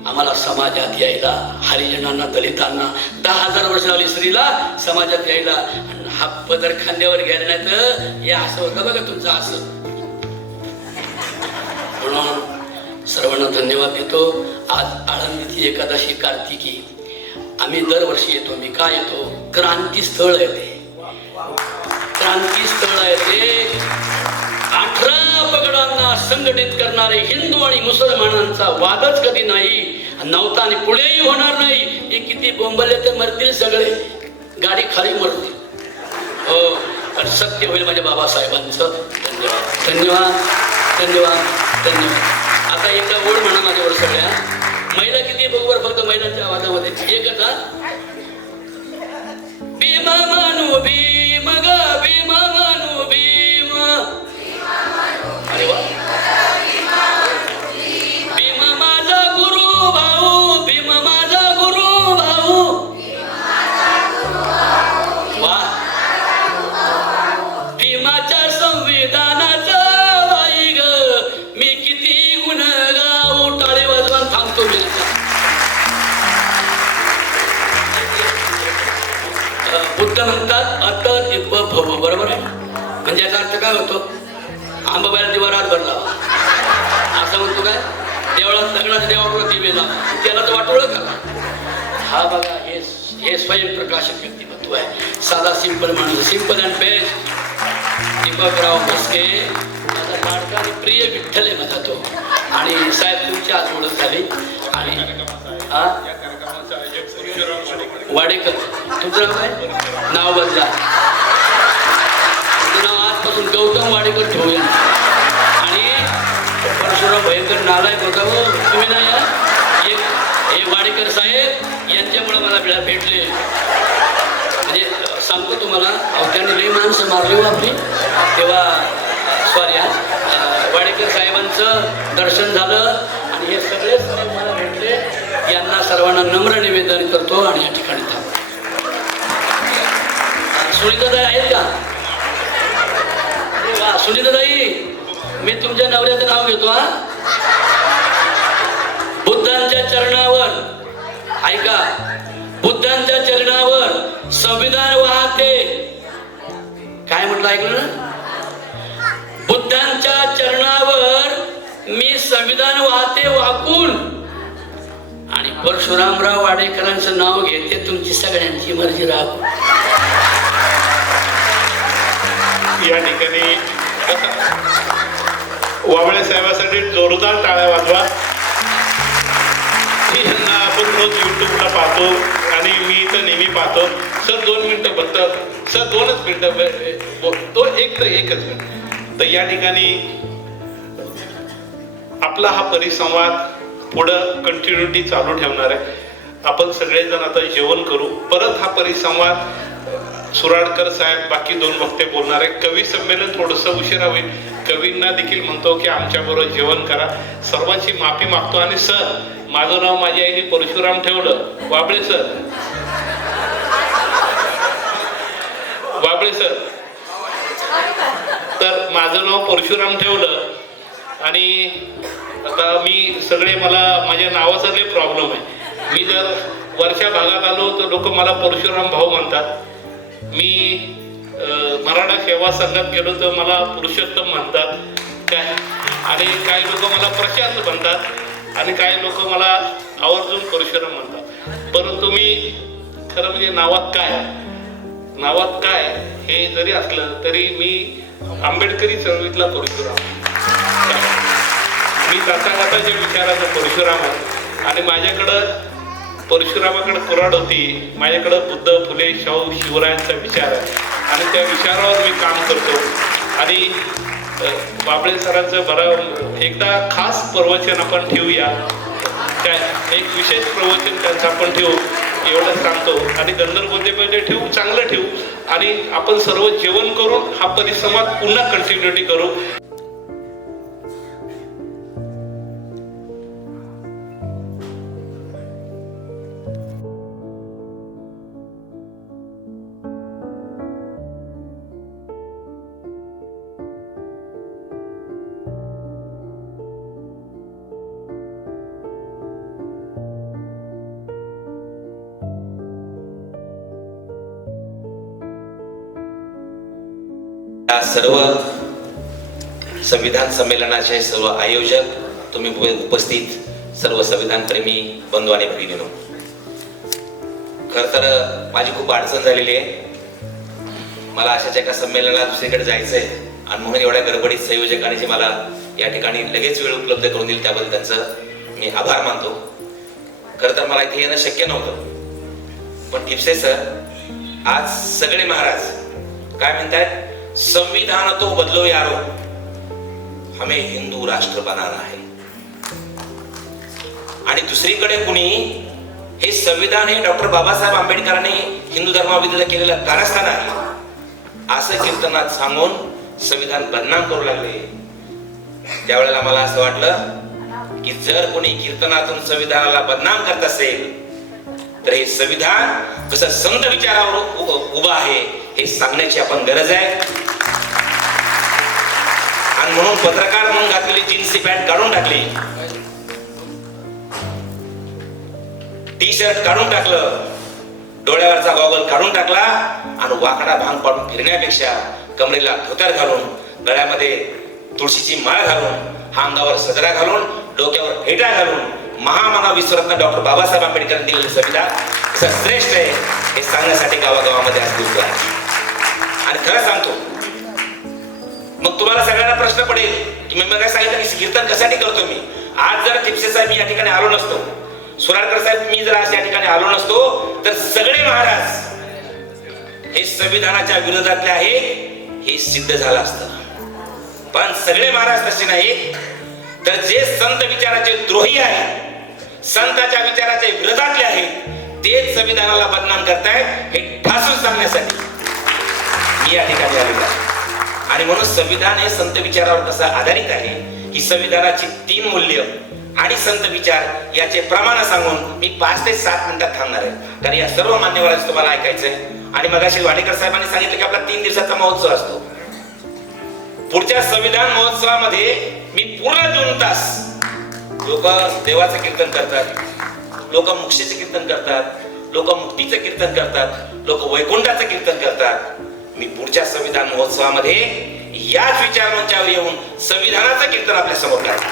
आम्हाला समाजात यायला, हरिजनांना, दलितांना 10,000 वर्ष लागली स्त्रीला समाजात यायला. आणि हा पदर खांद्यावर घ्यायला नाही तर हे असं होतं बघा तुमचं असं. म्हणून सर्वांना धन्यवाद देतो. आज आळंदीची एकादशी कार्तिकी आम्ही दरवर्षी येतो. मी का येतो? क्रांतीस्थळ आहे ते, क्रांतीस्थळ आहे ते. 18 पगडांना संघटित करणारे हिंदू आणि मुसलमानांचा वादच कधी नाही, नव्हता आणि पुढेही होणार नाही. हे किती बोंबले तर मरतील सगळे, गाडी खाली मरतील. हो, पण सत्य होईल माझ्या बाबासाहेबांचं. धन्यवाद धन्यवाद धन्यवाद धन्यवाद. आता एकदा ओढ म्हणा माझ्यावर सगळ्या. महिला किती बरोबर, फक्त महिलांच्या आवाजामध्ये एकच. भीमा मानू भीम ग, भीमा मानू भीम. अरे वा. भीम माझा गुरु भाऊ, भीम माझा गुरु भाऊ. वा. भीमाच्या संविधानाचा बाई ग, मी किती गुण गाऊ. टाळे वाजवा, थांबतो मी. बुद्ध म्हणतात अत दिप भव, बरोबर आहे. म्हणजे याचा अर्थ काय होतो? आंबाबाईला दिवा रात भरला असं म्हणतो काय? देवळात लग्नाच्या देवापुढे दिवे लावा, त्याला तर वाटोळं करा. हा बघा, हे स्वयंप्रकाशित व्यक्तिमत्व आहे. साधा सिंपल माणूस, simple and best. Deepakrao Mhaske माझा लाडका आणि प्रिय विठ्ठल आहे माझा तो. आणि साहेब तुमची आज ओळख झाली. आणि वाडेकर, तुमचं नाव काय? नाव बदला, तुमचं नाव आजपासून गौतम वाडेकर ठेवूया. आणि परशुराम भयंकर नालायक होता हो, तुम्ही नाही या. हे वाडेकर साहेब यांच्यामुळे मला भेटले. म्हणजे सांगतो तुम्हाला, त्यांनी लई माणसं मारली हो आपली तेव्हा. सॉरी, वाडेकर साहेबांचं दर्शन झालं आणि हे सगळेच मला भेटले. यांना सर्वांना नम्र निवेदन करतो आणि या ठिकाणी थांबतो. सुनीताताई आहेत का? वा, सुनीताताई, मी तुमच्या नवऱ्याचं नाव घेतो. हा, बुद्धांच्या चरणावर ऐका, बुद्धांच्या चरणावर संविधान वाहते. काय म्हटलं, ऐकलं ना? बुद्धांच्या चरणावर मी संविधान वाहते वाकून, आणि परशुरामराव वाडेकरांचं नाव घेते. तुमची सगळ्यांची मर्जी राहू. या ठिकाणी वाबळे साहेबांसाठी जोरदार टाळ्या वाजवा. यांना आपण रोज युट्यूबला पाहतो आणि मी तर नेहमी पाहतो. सर 2 मिनिटं फक्त, सर 2च मिनिटं, तो एकच मिनिट. तर या ठिकाणी आपला हा परिसंवाद पुढं कंटिन्युटी चालू ठेवणार आहे. आपण सगळेजण आता जेवण करू. परत हा परिसंवाद सुराडकर साहेब, बाकी 2 वक्ते बोलणार आहे. कवी संमेलन थोडंसं उशिरा होईल. कवींना देखील म्हणतो की आमच्याबरोबर जेवण करा. सर्वांची माफी मागतो. आणि सर, माझं नाव माझ्या आईने परशुराम ठेवलं. वाबळे सर, वाबळे सर, तर माझं नाव परशुराम ठेवलं आणि आता मी सगळे मला माझ्या नावाचा लय प्रॉब्लेम आहे. मी जर वरच्या भागात आलो तर लोक मला परशुराम भाऊ म्हणतात. मी मराठा सेवा संघात गेलो तर मला पुरुषोत्तम म्हणतात काय, आणि काही लोक मला प्रशांत म्हणतात आणि काही लोक मला आवर्जून परशुराम म्हणतात. परंतु मी खरं म्हणजे नावात काय हे जरी असलं तरी मी आंबेडकरी चळवळीतला परशुराम. मी तथागताच्या विचाराचा परशुराम आहे आणि माझ्याकडं परशुरामाकडे कुऱ्हाड होती, माझ्याकडं बुद्ध, फुले, शाहू, शिवरायांचा विचार आहे आणि त्या विचारावर मी काम करतो. आणि बाबळे सरांचं बरं एकदा खास प्रवचन आपण ठेवूया काय, एक विशेष प्रवचन त्यांचं आपण ठेवू एवढं सांगतो. आणि गंधर्वमध्ये ठेवू, चांगलं ठेवू आणि आपण सर्व जेवण करून हा परिसंवाद पुन्हा कंटिन्युटी करू. या सर्व संविधान संमेलनाचे सर्व आयोजक, तुम्ही उपस्थित सर्व संविधानप्रेमी बंधू आणि भगिनींनो, खर तर माझी खूप अडचण झालेली आहे. मला अशाच एका संमेलनाला दुसरीकडे जायचंय आणि म्हणून एवढ्या गडबडीत संयोजकांनी जे मला या ठिकाणी लगेच वेळ उपलब्ध करून दिली त्याबद्दल त्यांचं मी आभार मानतो. खर तर मला इथे येणं शक्य नव्हतं, पण टिपसे सर आज सगळे महाराज काय म्हणतायत, संविधान तो बदलो यारो, हमें हिंदू राष्ट्र बनाना है. आणि दुसरीकडे कुणी हे संविधान हे डॉक्टर बाबासाहेब आंबेडकरांनी हिंदू धर्माविरुद्ध केलेलं कारस्थान आहे असं कीर्तनात सांगून संविधान बदनाम करू लागले. त्यावेळेला मला असं वाटलं की जर कोणी कीर्तनातून संविधानाला बदनाम करत असेल तर हे संविधान कसं संत विचारावर उभं आहे हे सांगण्याची आपण गरज आहे. आणि म्हणून पत्रकार म्हणून घातलेली जीन्सची पॅन्ट काढून टाकली, टी शर्ट काढून टाकलं, डोळ्यावरचा गॉगल काढून टाकला आणि वाकडा भांग पाडून फिरण्यापेक्षा कमरेला धोतर घालून, गळ्यामध्ये तुळशीची माळ घालून, हा अंगावर सदरा घालून, डोक्यावर फेटा घालून महामानव विश्वरत्न डॉक्टर बाबासाहेब आंबेडकरांनी दिलेलं संविधान कसं श्रेष्ठ आहे हे सांगण्यासाठी गावागावामध्ये आज दिसतो आहे. आणि खरं सांगतो, मग तुम्हाला सगळ्यांना प्रश्न पडेल की मी काय सांगितलं की कीर्तन कशासाठी करतो मी. आज जर टिपसे साहेब मी या ठिकाणी आलो नसतो, सुराडकर साहेब मी जर आज या ठिकाणी आलो नसतो तर सगळे महाराज हे संविधानाच्या विरोधातले आहे हे सिद्ध झालं असतं. पण सगळे महाराज तसे नाहीत, तर जे संत विचाराचे द्रोही आहेत, संतांच्या विचाराच्या विरोधातले आहेत, तेच संविधानाला बदनाम करतायत हे ठासून सांगण्यासाठी मी या ठिकाणी आलेलो आहे. आणि म्हणून संविधान हे संत विचारावर कसं आधारित आहे की संविधानाची 3 मूल्य आणि संत विचार याचे प्रमाण सांगून मी 5 ते 7 मिनिटात थांबणार आहे, कारण या सर्व मान्यवरांचं तुम्हाला ऐकायचंय. आणि मगाशी वाडेकर साहेबांनी सांगितलं की आपला 3 दिवसाचा महोत्सव असतो. पुढच्या संविधान महोत्सवामध्ये मी पूर्ण 2 तास लोक देवाचं कीर्तन करतात, लोक मोक्षाचं कीर्तन करतात, लोक मुक्तीचं कीर्तन करतात, लोक वैकुंठाचं कीर्तन करतात. मी पुढच्या संविधान महोत्सवामध्ये याच विचार मंचावर येऊन संविधानाचं कीर्तन आपल्या समोर करतो.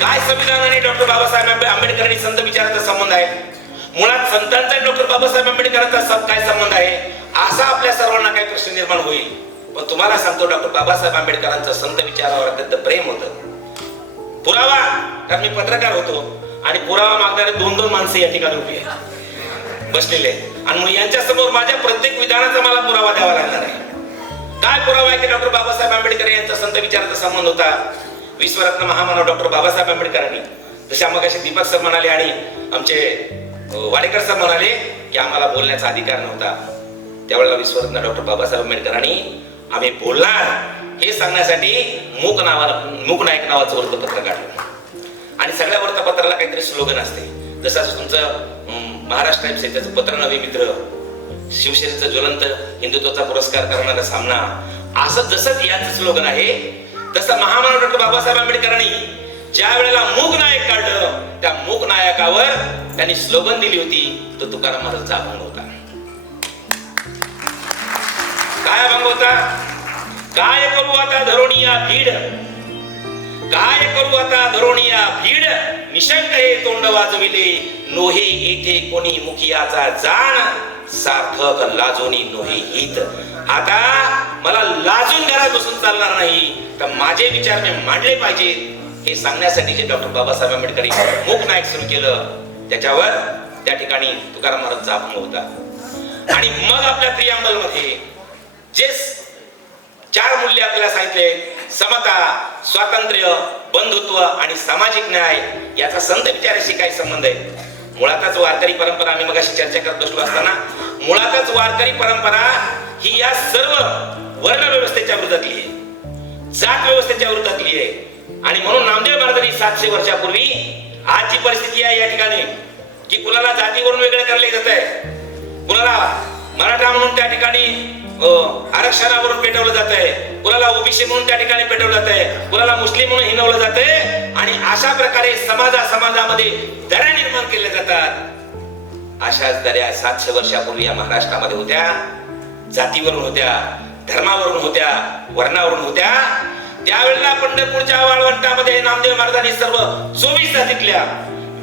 काय संविधान आणि डॉक्टर बाबासाहेब आंबेडकरांनी संत विचाराचा संबंध आहे? मुळात संतांचा डॉक्टर बाबासाहेब आंबेडकरांचा काय संबंध आहे असा आपल्या सर्वांना काही प्रश्न निर्माण होईल. पण तुम्हाला सांगतो, डॉक्टर बाबासाहेब आंबेडकरांचं संत विचारावर अत्यंत प्रेम होतं. पुरावा, कारण मी पत्रकार होतो आणि पुरावा मागणारे 2-2 माणसं या ठिकाणी उभी आहेत, बसलेले. आणि मग यांच्या समोर माझ्या प्रत्येक विधानाचा मला पुरावा द्यावा लागणार आहे. काय पुरावा आहे की डॉक्टर बाबासाहेब आंबेडकर यांचा संत विचाराचा संबंध होता विश्वरत्न महामानव डॉक्टर बाबासाहेब आंबेडकरांनी. जसे मगाशी दीपक सर म्हणाले आणि आमचे वाडेकर सर म्हणाले की आम्हाला बोलण्याचा अधिकार नव्हता, त्यावेळेला विश्वरत्न डॉक्टर बाबासाहेब आंबेडकरांनी आम्ही बोलणार हे सांगण्यासाठी मूक नायक नावाचं वृत्तपत्र काढलं. आणि सगळ्या वृत्तपत्राला काहीतरी स्लोगन असते. जसं तुमचं महाराष्ट्र टाइम्स आहे त्याचं पत्र नवे मित्र, शिवसेनेचं ज्वलंत हिंदुत्वाचा पुरस्कार करणारा सामना, असं जसं यांचं स्लोगन आहे तसं महामानव डॉक्टर बाबासाहेब आंबेडकरांनी ज्या वेळेला मूक नायक काढलं, त्या मूक नायकावर त्यांनी स्लोगन दिली होती, तो तुकाराम महाराजचा अभंग होता. काय अभंग होता? काय करू आता धरोणिया भीड, काय करू आता धरोणिया भीड, निशंक हे तोंड वाजविले, नोहे येथे कोणी मुखियाचा जाण, सार्थक लाजोनी नोहे हित. आता मला लाजून घरात बसून चालणार नाही, तर माझे विचार मी मांडले पाहिजे हे सांगण्यासाठी जे डॉक्टर बाबासाहेब आंबेडकरांनी मूक नायक सुरू केलं, त्याच्यावर त्या ठिकाणी तुकाराम महाराजचा अभंग होता. आणि मग आपल्या प्रियांबल मध्ये जे 4 मूल्य आपल्याला सांगितले, समता, स्वातंत्र्य, बंधुत्व आणि सामाजिक न्याय, याचा संत विचाराशी काय संबंध आहे? मुळातच वारकरी परंपरा, आम्ही मगाशी चर्चा करत बसलो असताना, मुळातच वारकरी परंपरा ही या सर्व वर्ण व्यवस्थेच्या विरोधातली आहे, जात व्यवस्थेच्या विरोधातली आहे. आणि म्हणून नामदेव महाराजांनी 700 वर्षापूर्वी आज जी परिस्थिती आहे या ठिकाणी, की कुणाला जातीवरून वेगळे करले जात आहे, कुणाला मराठा म्हणून त्या ठिकाणी आरक्षणावरून पेटवलं जात आहे, कुणाला ओबीसी म्हणून त्या ठिकाणी पेटवलं जात आहे, कुणाला मुस्लिम म्हणून हिनवलं जात आहे, आणि अशा प्रकारे समाजामध्ये दऱ्या निर्माण केल्या जातात. अशाच दऱ्या 700 वर्षापूर्वी या महाराष्ट्रामध्ये होत्या, जातीवरून होत्या, धर्मावरून होत्या, वर्णावरून होत्या. त्यावेळेला पंढरपूरच्या वाळवंटामध्ये नामदेव महाराजांनी सर्व 24 जातीतल्या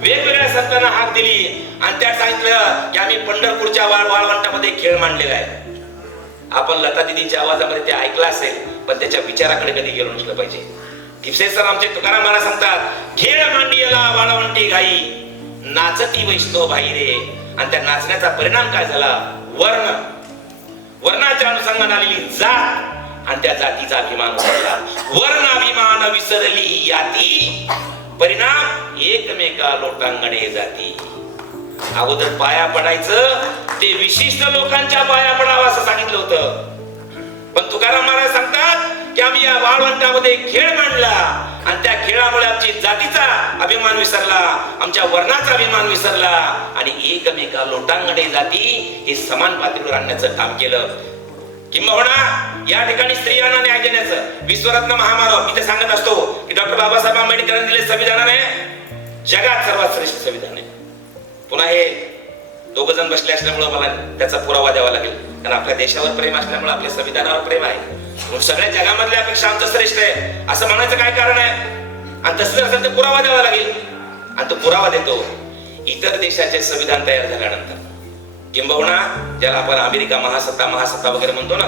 वेगवेगळ्या संतांना हाक दिली आणि त्यात सांगितलं की आम्ही पंढरपूरच्या वाळवंटामध्ये खेळ मांडलेला आहे. आपण लता दिदींच्या आवाजामध्ये ते ऐकलं असेल, पण त्याच्या विचाराकडे कधी गेलो नसलं पाहिजे. टिपसे सर आमचे तुकाराम महाराज सांगतात, खेळ मांडियला वाळवंटी गाई, नाचती वैष्णव भाई रे. आणि त्या नाचण्याचा परिणाम काय झाला? वर्णाच्या अनुषंगाने आलेली जात आणि त्या जातीचा अभिमान उतरला. वर्णाभिमान विसरली याती, परिणाम एकमेका लोटांगणे जाती. अगोदर पाया पडायचं ते विशिष्ट लोकांच्या पाया पडावं असं सांगितलं होतं, पण तुकाराम महाराज सांगतात की आम्ही या वाळवंटामध्ये खेळ मांडला आणि त्या खेळामुळे आमची जातीचा अभिमान विसरला, आमच्या वर्णाचा अभिमान विसरला आणि एकमेका लोटांगणे जाती हे समान पातळीवर आणण्याचं काम केलं. किंबहुना या ठिकाणी स्त्रियांना न्याय देण्याचं विश्वरत्न महामानव मी ते सांगत असतो की डॉक्टर बाबासाहेब आंबेडकरांनी दिले संविधानाने जगात सर्वात श्रेष्ठ संविधान आहे. पुन्हा हे 2 जण बसले असल्यामुळे मला त्याचा पुरावा द्यावा लागेल, कारण आपल्या देशावर प्रेम असल्यामुळे आपल्या संविधानावर प्रेम आहे. म्हणून सगळ्या जगामधल्या अपेक्षा आमचं श्रेष्ठ आहे असं म्हणायचं काय कारण आहे? आणि तसं जर असेल तर पुरावा द्यावा लागेल, आणि तो पुरावा देतो इतर देशाचे संविधान तयार झाल्यानंतर. किंबहुना ज्याला आपण अमेरिका महासत्ता वगैरे म्हणतो ना,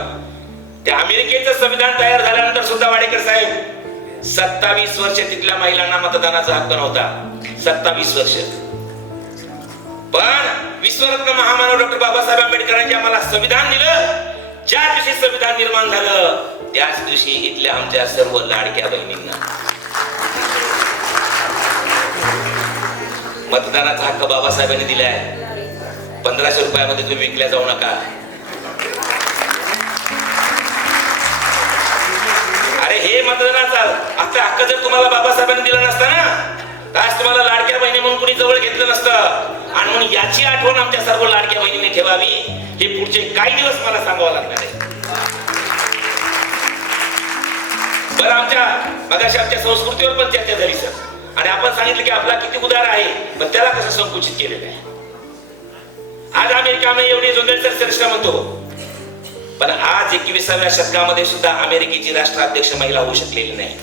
त्या अमेरिकेचं संविधान तयार झाल्यानंतर सुद्धा वाडेकर साहेब 27 वर्ष तिथल्या महिलांना मतदानाचा हक्क नव्हता. 27 वर्ष. पण विश्वरत्न महामानव डॉक्टर बाबासाहेब आंबेडकरांनी आम्हाला संविधान दिलं. ज्या दिवशी संविधान निर्माण झालं त्याच दिवशी इथल्या आमच्या सर्व लाडक्या बहिणींना मतदानाचा हक्क बाबासाहेबांनी दिलाय. 1500 रुपयामध्ये तुम्ही विकल्या जाऊ नका. अरे हे मतदानाचा आता हक्क जर तुम्हाला बाबासाहेबांनी दिला नसता ना, तर आज तुम्हाला लाडक्या बहिणी म्हणून कुणी जवळ घेतलं नसतं. आणि म्हणून याची आठवण आमच्या सर्व लाडक्या बहिणींनी ठेवावी, हे पुढचे काही दिवस मला सांगावं लागणार आहे. बरं, मगाशी आमच्या संस्कृतीवर पण चर्चा झाली सर, आणि आपण सांगितलं की आपला किती उदार आहे, पण त्याला कसं संकुचित केलेलं आहे. आज अमेरिकामध्ये एवढी जोंधळसर श्रेष्ठ म्हणतो, पण आज 21व्या शतकामध्ये सुद्धा अमेरिकेची राष्ट्राध्यक्ष महिला होऊ शकलेली नाही.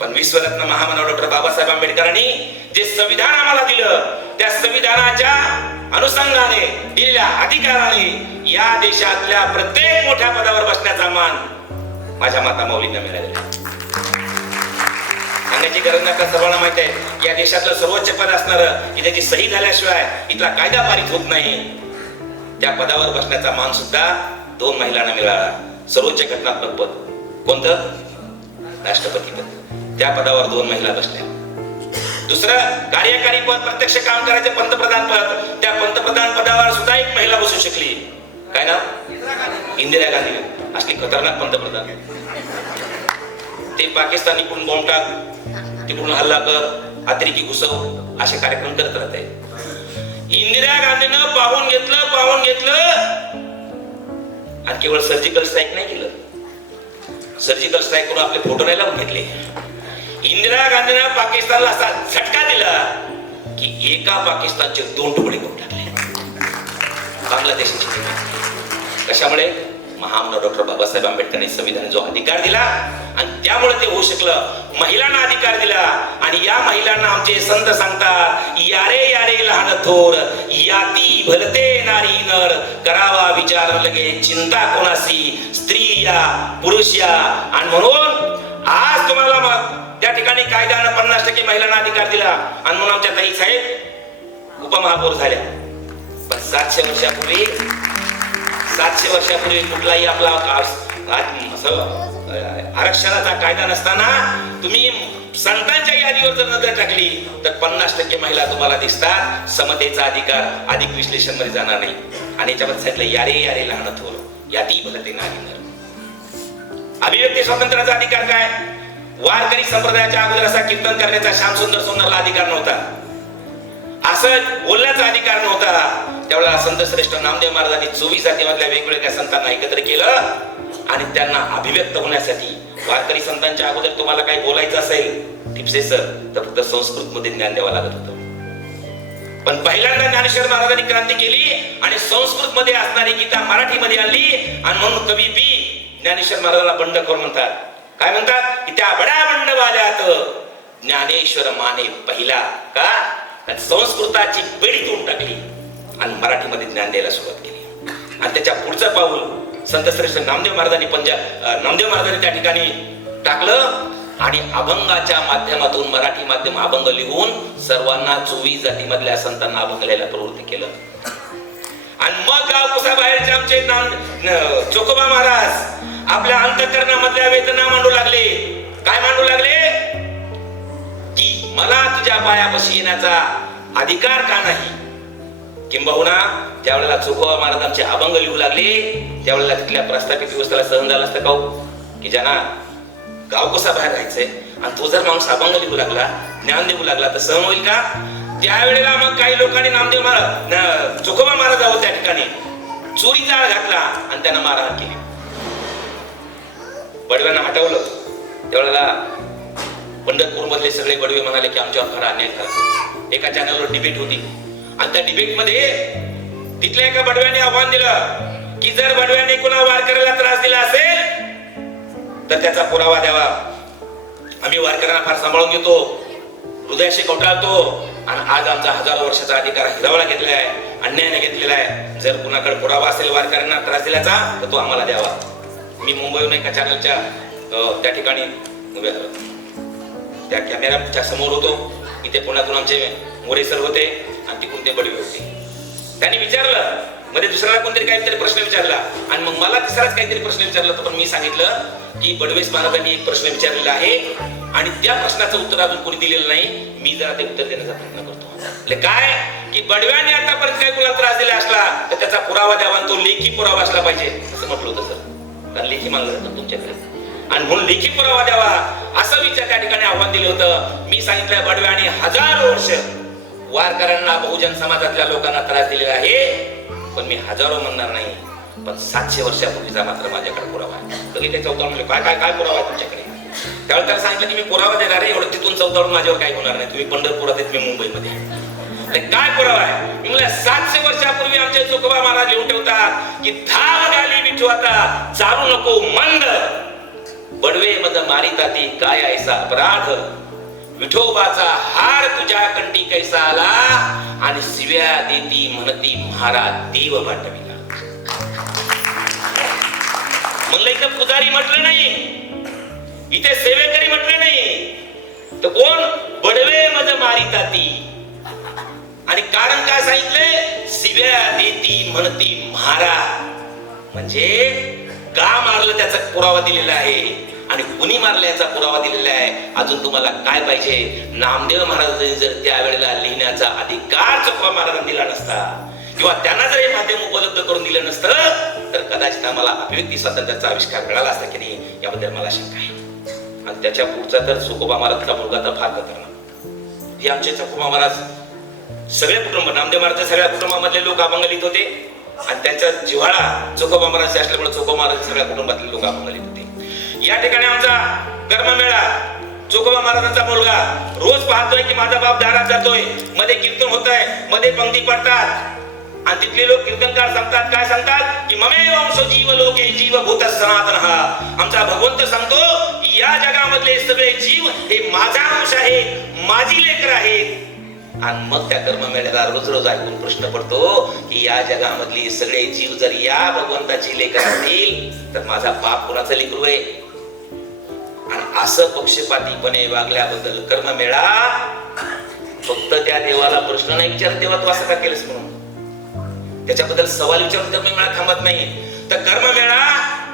पण विश्वरत्न महामानव डॉक्टर बाबासाहेब आंबेडकरांनी जे संविधान आम्हाला दिलं, त्या संविधानाच्या अनुषंगाने दिलेल्या अधिकाराने या देशातल्या प्रत्येक मोठ्या पदावर बसण्याचा मान माझ्या माता माऊलींना मिळालेला आहे. सांगण्याची गरज नका, सर्वांना माहिती आहे या देशातलं सर्वोच्च पद असणारं की त्याची सही झाल्याशिवाय इथला कायदा पारित होत नाही. त्या पदावर बसण्याचा मान सुद्धा 2 महिलांना मिळाला. सर्वोच्च घटनात्मक पद कोणतं? राष्ट्रपती पद. त्या पदावर 2 महिला बसल्या. दुसरं कार्यकारी पद, प्रत्यक्ष काम करायचे पंतप्रधान पद, त्या पंतप्रधान पदावर सुद्धा एक महिला बसू शकली. काय ना? इंदिरा गांधी. असली खतरनाक पंतप्रधान. ते पाकिस्तान इकडून बॉम्ब टाक, तिकडून हल्ला कर, अतिरेकी घुसव, असे कार्यक्रम करत राहते. इंदिरा गांधीनं पाहून घेतलं आणि केवळ सर्जिकल स्ट्राईक नाही केलं. सर्जिकल स्ट्राईक करून आपले फोटो नाही लावून घेतले. इंदिरा गांधीनं पाकिस्तानला असा झटका दिला की एका पाकिस्तानचे 2 तुकडे करून टाकले. बांगलादेशाची कशामुळे? महामानव डॉक्टर बाबासाहेब आंबेडकरांनी संविधान जो अधिकार दिला आणि त्यामुळे ते होऊ शकलं. महिलांना अधिकार दिला आणि या महिलांना आमचे संत सांगतात, यारे यारे लहान थोर याती भलते नारी नर, करावा विचार लगे चिंता कोणासी, स्त्री या पुरुष या. आणि म्हणून आज तुम्हाला मग त्या ठिकाणी कायद्यानं 50% महिलांना अधिकार दिला आणि म्हणून आमच्या ताई साहेब उपमहापौर झाल्या. पण 700 वर्षापूर्वी कुठलाही आपला आरक्षणाचा कायदा नसताना तुम्ही संतांच्या यादीवर जर नजर टाकली तर 50% महिला तुम्हाला दिसतात. समतेचा अधिकार अधिक विश्लेषण मध्ये जाणार नाही. आणि याच्यामध्ये सांगितलं यारे यारे लहान थोर याती भलते नारी नर. अभिव्यक्ती स्वातंत्र्याचा अधिकार काय? वारकरी संप्रदायाच्या अगोदर असा कीर्तन करण्याचा श्यामसुंदर सोनारला अधिकार नव्हता. असं बोलण्याचा अधिकार नव्हता. त्यावेळेला संत श्रेष्ठ नामदेव महाराजांनी 24 जातीमधल्या वेगवेगळ्या संतांना एकत्र केलं आणि त्यांना अभिव्यक्त होण्यासाठी. वारकरी संतांच्या अगोदर तुम्हाला काही बोलायचं असेल टिपसे सर तर फक्त संस्कृत मध्ये ज्ञान द्यावं लागत होतं. पण पहिल्यांदा ज्ञानेश्वर महाराजांनी क्रांती केली आणि संस्कृत मध्ये असणारी गीता मराठीमध्ये आणली. आणि म्हणून कवी बी ज्ञानेश्वर महाराजांना बंडखोर म्हणतात. काय म्हणतात की त्या बड्या बंडवाल्यात ज्ञानेश्वर माने पहिला. का? संस्कृताची बेडी तोडून टाकली आणि मराठीमध्ये ज्ञान द्यायला सुरुवात केली. आणि त्याच्या पुढचं पाऊल संत श्रेष्ठ नामदेव महाराजांनी नामदेव महाराजांनी त्या ठिकाणी टाकलं आणि अभंगाच्या माध्यमातून मराठी माध्यम अभंग लिहून सर्वांना 24 जातीमधल्या संतांना अभंग लिहायला प्रवृत्त केलं. आणि मग गावकुसा बाहेरचे आमचे चोकोबा महाराज आपल्या अंतःकरणामधल्या वेदना मांडू लागले. काय मांडू लागले? की मला तुझ्या पायापाशी येण्याचा अधिकार का नाही? किंबहुना ज्या वेळेला चोकोबा महाराज आमचे अभंग लिहू लागले त्यावेळेला तिथल्या प्रस्थापित व्यवस्थेला सहन झालं असतं का की ज्यांना गाव कसा बाहेर राहायचंय आणि तो जर माणूस अभंग लिहू लागला ज्ञान देऊ लागला तर सहन होईल का? त्यावेळेला मग काही लोकांनी नामदेव महाराज चोकोबा महाराजावर त्या ठिकाणी चोरी जाळ घातला आणि त्यांना मारहाण केली. बडव्यांना हटवलं. त्यावेळेला पंढरपूर मधले सगळे बडवे म्हणाले की आमच्यावर खरा अन्याय झाला. एका चॅनलवर डिबेट होती आणि त्या डिबेट मध्ये तिथल्या एका बडव्याने आव्हान दिलं की जर बडव्याने कुणा वारकऱ्याला त्रास दिला असेल तर त्याचा पुरावा द्यावा. आम्ही वारकऱ्यांना फार सांभाळून घेतो, हृदयाशी कवटाळतो आणि आज आमचा 1000 वर्षाचा अधिकार हिरावला घेतलेला आहे, अन्यायाने घेतलेला आहे. जर कुणाकडे पुरावा असेल वारकऱ्यांना त्रास दिल्याचा तर तो आम्हाला द्यावा. मी मुंबईहून एका चॅनलच्या त्या ठिकाणी त्या कॅमेराच्या समोर होतो. इथे पुण्यातून आमचे मोरे सर होते आणि तिकडून ते बडवे होते. त्यांनी विचारलं मध्ये दुसऱ्याला कोणतरी काहीतरी प्रश्न विचारला आणि मग मला तिसराच काहीतरी प्रश्न विचारला. तर पण मी सांगितलं की बडवेस महाराजांनी एक प्रश्न विचारलेला आहे आणि त्या प्रश्नाचं उत्तर अजून कोणी दिलेलं नाही. मी जरा ते उत्तर देण्याचा प्रयत्न करतो. काय की बडव्याने आतापर्यंत काही कुणाला त्रास दिला असला तर त्याचा पुरावा द्यावा आणि तो लेखी पुरावा असला पाहिजे असं म्हटलं होतं सर. कारण लेखी मानलं जातं तुमच्याकडे आणि म्हणून लेखी पुरावा द्यावा असं विचार त्या ठिकाणी आव्हान दिलं होतं. मी सांगितलं बडव्याने 1000 वर्ष वारकऱ्यांना बहुजन समाजातल्या लोकांना त्रास दिलेला आहे. पण मी हजारो म्हणणार नाही पण 700 वर्षापूर्वीचा मात्र माझ्याकडे पुरावा आहे. लगेच ते चौताळून म्हणले काय काय पुरावा आहे तुमच्याकडे? त्यावेळेला त्याला सांगितलं की मी पुरावा देणार आहे. एवढं तिथून चौताळून माझ्यावर काही होणार नाही. तुम्ही पंढरपुरात आहेत, मी मुंबईमध्ये. काय पुरावा आहे? मी म्हणलं 700 वर्षापूर्वी आमचे चोकोबा महाराज लिहून ठेवतात की धाव घाली विठू आता चालू नको मंद, बडवे मद मारिता ती काय ऐसा अपराध, विठोबाचा हार तुझ्या कंठी कैसा आला आणि शिव्या देती म्हणती महाराज देव वाटविला. म्हणलं इथं पुजारी म्हटलं नाही, इथे सेवेकरी म्हटलं नाही तर कोण? बडवे मद मारिता ती. आणि कारण काय सांगितलंय? शिव्या देती म्हणती महाराज. म्हणजे का मारलं त्याचा पुरावा दिलेला आहे आणि कुणी मारलं याचा पुरावा दिलेला आहे. अजून तुम्हाला काय पाहिजे? नामदेव महाराजांनी जर त्यावेळेला लिहिण्याचा अधिकार चोकोबा महाराजांनी दिला नसता किंवा त्यांना जर हे माध्यम उपलब्ध करून दिलं नसतं तर कदाचित आम्हाला अभिव्यक्ती स्वातंत्र्याचा आविष्कार मिळाला असता की नाही याबद्दल मला शंका आहे. आणि त्याच्या पुढचा तर चोकोबा महाराजचा मुलगा तर फार खतरनाक. हे आमचे चोकोबा महाराज सगळे कुटुंब, नामदेव महाराजच्या सगळ्या कुटुंबामधले लोक अभंगलित होते आणि त्यांचा जिव्हाळा चोखोबा महाराज असल्यामुळे चोखोबा महाराज सगळ्या कुटुंबातले लोक अभंगलित होते. या ठिकाणी आमचा कर्ममेळा, चोखोबा महाराजांचा मुलगा रोज पाहतोय की माझा बाप दारात जातोय, मध्ये कीर्तन होत आहे, मध्ये पंक्ती पडतात आणि तिथले लोक कीर्तनकार सांगतात, काय सांगतात की ममे वंश जीव लोके जीव भूत सनातन. हा आमचा भगवंत सांगतो की या जगामधले सगळे जीव हे माझा अंश आहे, माझी लेकर आहेत. आणि मग त्या कर्ममेळ्याला रोज रोज ऐकून प्रश्न पडतो की या जगामधली सगळे जीव जर या भगवंताची लेकर असतील तर माझा बाप कुणाचं लेकरू आहे? आणि असं पक्षपातीपणे वागल्याबद्दल कर्ममेळा फक्त त्या देवाला प्रश्न नाही विचारत, देवा तू असं का केलंस म्हणून, त्याच्याबद्दल सवाल विचारून कर्ममेळा थांबत नाही. तर कर्ममेळा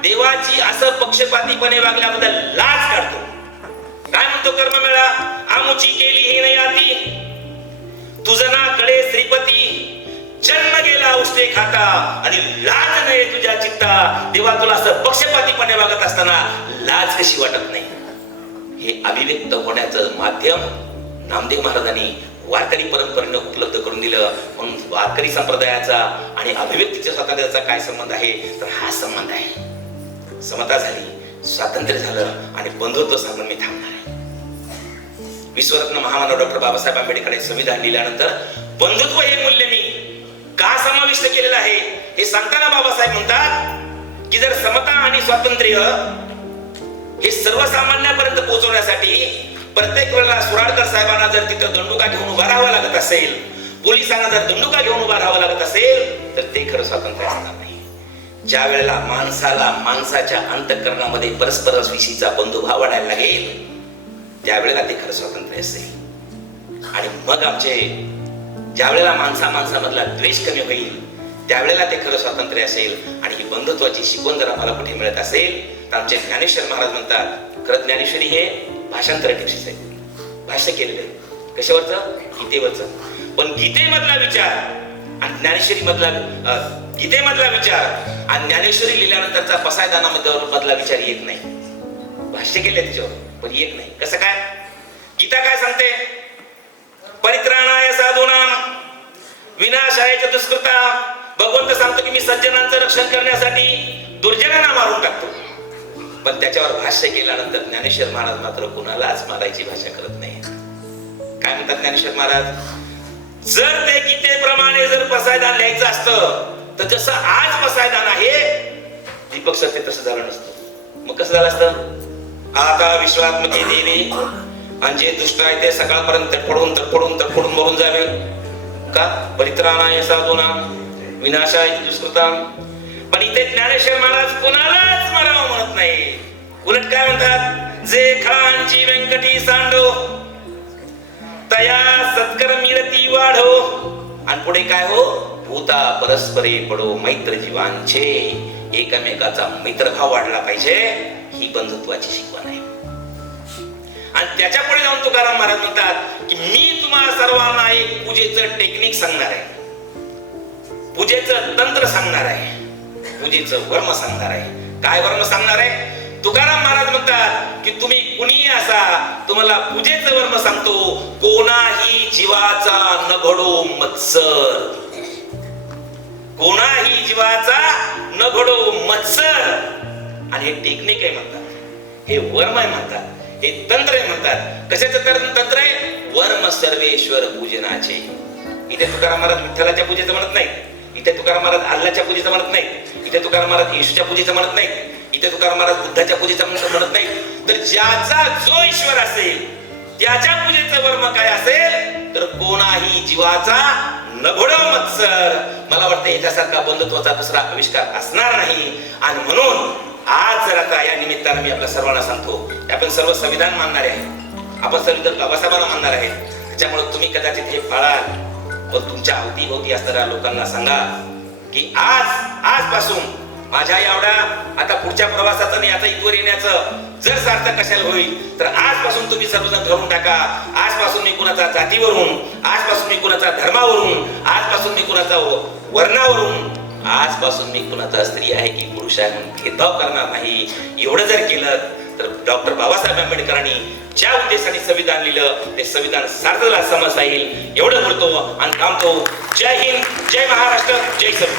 देवाची असं पक्षपातीपणे वागल्याबद्दल लाज काढतो. काय म्हणतो कर्ममेळा? आमुची केली ही नाही आती, तुझं ना कडे श्रीपती, जन्म गेला उष्टे खाता आणि लाज नाही तुझ्या चित्ता. देवा तुला असं पक्षपातीपणे वागत असताना लाज कशी वाटत नाही? हे अभिव्यक्त होण्याचं माध्यम नामदेव महाराजांनी वारकरी परंपरेनं उपलब्ध करून दिलं. मग वारकरी संप्रदायाचा आणि अभिव्यक्तीच्या स्वातंत्र्याचा काय संबंध आहे? तर हा संबंध आहे. समता झाली, स्वातंत्र्य झालं आणि बंधुत्व सांगून मी थांबणार आहे. विश्वरत्न महामानव डॉक्टर बाबासाहेब आंबेडकरांनी संविधान लिहिल्यानंतर बंधुत्व हे मूल्य मी का समाविष्ट केलेलं आहे हे सांगताना बाबासाहेब म्हणतात की जर समता आणि स्वातंत्र्य हे सर्वसामान्यापर्यंत पोहोचवण्यासाठी प्रत्येक वेळेला सुराडकर साहेबांना जर तिथं दंडुका घेऊन उभा राहावं लागत असेल, पोलिसांना जर दंडुका घेऊन उभा राहावं लागत असेल तर ते खरं स्वातंत्र्य असणार नाही. ज्या वेळेला माणसाला माणसाच्या अंतःकरणामध्ये परस्पर विषयीचा बंधुभाव वाढायला लागेल त्यावेळेला ते खरं स्वातंत्र्य असेल. आणि मग आमचे ज्या वेळेला माणसामधला द्वेष कमी होईल त्यावेळेला ते खरं स्वातंत्र्य असेल. आणि ही बंधुत्वाची शिकवण जर आम्हाला कुठे मिळत असेल तर आमचे ज्ञानेश्वर महाराज म्हणतात, खरं ज्ञानेश्वरी हे भाषांतर टिप्स आहे, भाष्य केलेलं आहे. कशावरचं? गीतेवरचं. पण गीतेमधला विचार आणि ज्ञानेश्वरी मधला गीतेमधला विचार आणि ज्ञानेश्वरी लिहिल्यानंतरचा पसायदानामधला विचार येत नाही. भाष्य केले त्याच्यावर पण येत नाही. कसं काय? गीता काय सांगते? परित्राणाय साधूनां विनाशाय च दुष्कृतां. भगवंत सांगतो की मी सज्जनांचं रक्षण करण्यासाठी दुर्जनांना मारून टाकतो. पण त्याच्यावर भाष्य केल्यानंतर ज्ञानेश्वर महाराज मात्र कुणालाच मारायची भाषा करत नाही. काय म्हणतात ज्ञानेश्वर महाराज? जर ते गीतेप्रमाणे जर पसायदान लिहायचं असतं तर जसं आज पसायदान आहे दीपक सत्य तसं झालं नसतं. मग कसं झालं असतं? आता विश्वात्मके देवी आणि जे दुष्ट आहे ते सकाळपर्यंत तडफडून मरून जावे. का? परित्राणाय साधूनां विनाशाय दुष्कृतां. पण इथे ज्ञानेश्वर महाराज कोणालाच मारावं म्हणत नाही. उलट काय म्हणतात? जे खांची व्यंकटी सांडो तया सत्कर्मीरती वाढो. आणि पुढे काय हो? भूता परस्परे पडो मैत्र जीवांचे. एकमेकाचा मित्रभाव वाढला पाहिजे, ही बंधुत्वाची शिकवण आहे. आणि त्याच्या पुढे जाऊन तुकाराम महाराज म्हणतात की मी तुम्हा सर्वांना एक पूजेचं टेक्निक सांगणार आहे, पूजेचं तंत्र सांगणार आहे, पूजेचं वर्म सांगणार आहे. काय वर्म सांगणार आहे? तुकाराम महाराज म्हणतात की तुम्ही कुणीही असा, तुम्हाला पूजेचं वर्म सांगतो. कोणाही जीवाचा न घडो मत्सर, कोणाही जीवाचा न घडो मत्सर. आणि हे टेक्निक आहे म्हणतात, हे वर्म आहे म्हणतात, हे तंत्र आहे म्हणतात. कशाचं तंत्र आहे? वर्म सर्वेश्वर पूजनाचे. इथे तुकाराम महाराज विठ्ठलाच्या पूजेचं म्हणत नाही, इथे तुकाराम महाराज अल्लाच्या पूजेचं म्हणत नाही, इथे तुकाराम महाराज येशूच्या पूजेचं म्हणत नाही, इथे तुकाराम महाराज बुद्धाच्या पूजेचं म्हणत नाही. तर ज्याचा जो ईश्वर असेल त्याच्या पूजेचं वर्म काय असेल तर कोणाही जीवाचा न घडो मत्सर. मला वाटतं याच्यासारखा बंधुत्वाचा दुसरा आविष्कार असणार नाही. आणि म्हणून आज जर आता या निमित्तानं मी आपल्या सर्वांना सांगतो, आपण सर्व संविधान मानणारे आहे, आपण सर्व बाबासाहेबांना मानणार आहे. त्याच्यामुळे तुम्ही कदाचित हे पाळाल, पण तुमच्या अवतीभोवती असणाऱ्या लोकांना सांगा की आजपासून माझ्या एवढ्या आता पुढच्या प्रवासाचं आणि आता इथवर येण्याचं जर सार्थक कशाला होईल तर आजपासून तुम्ही सर्वजण ठरवून टाका. आजपासून मी कुणाचा जातीवरून, आजपासून मी कुणाचा धर्मावरून, आजपासून मी कुणाचा वर्णावरून, आजपासून मी कुणाचा स्त्री आहे की पुरुष आहे म्हणून भेदभाव करणार नाही. एवढं जर केलं तर डॉक्टर बाबासाहेब आंबेडकरांनी ज्या उद्देशाने संविधान लिहिलं ते संविधान सार्थला समजता येईल एवढं बोलतो आणि थांबतो. जय हिंद, जय महाराष्ट्र, जय सर.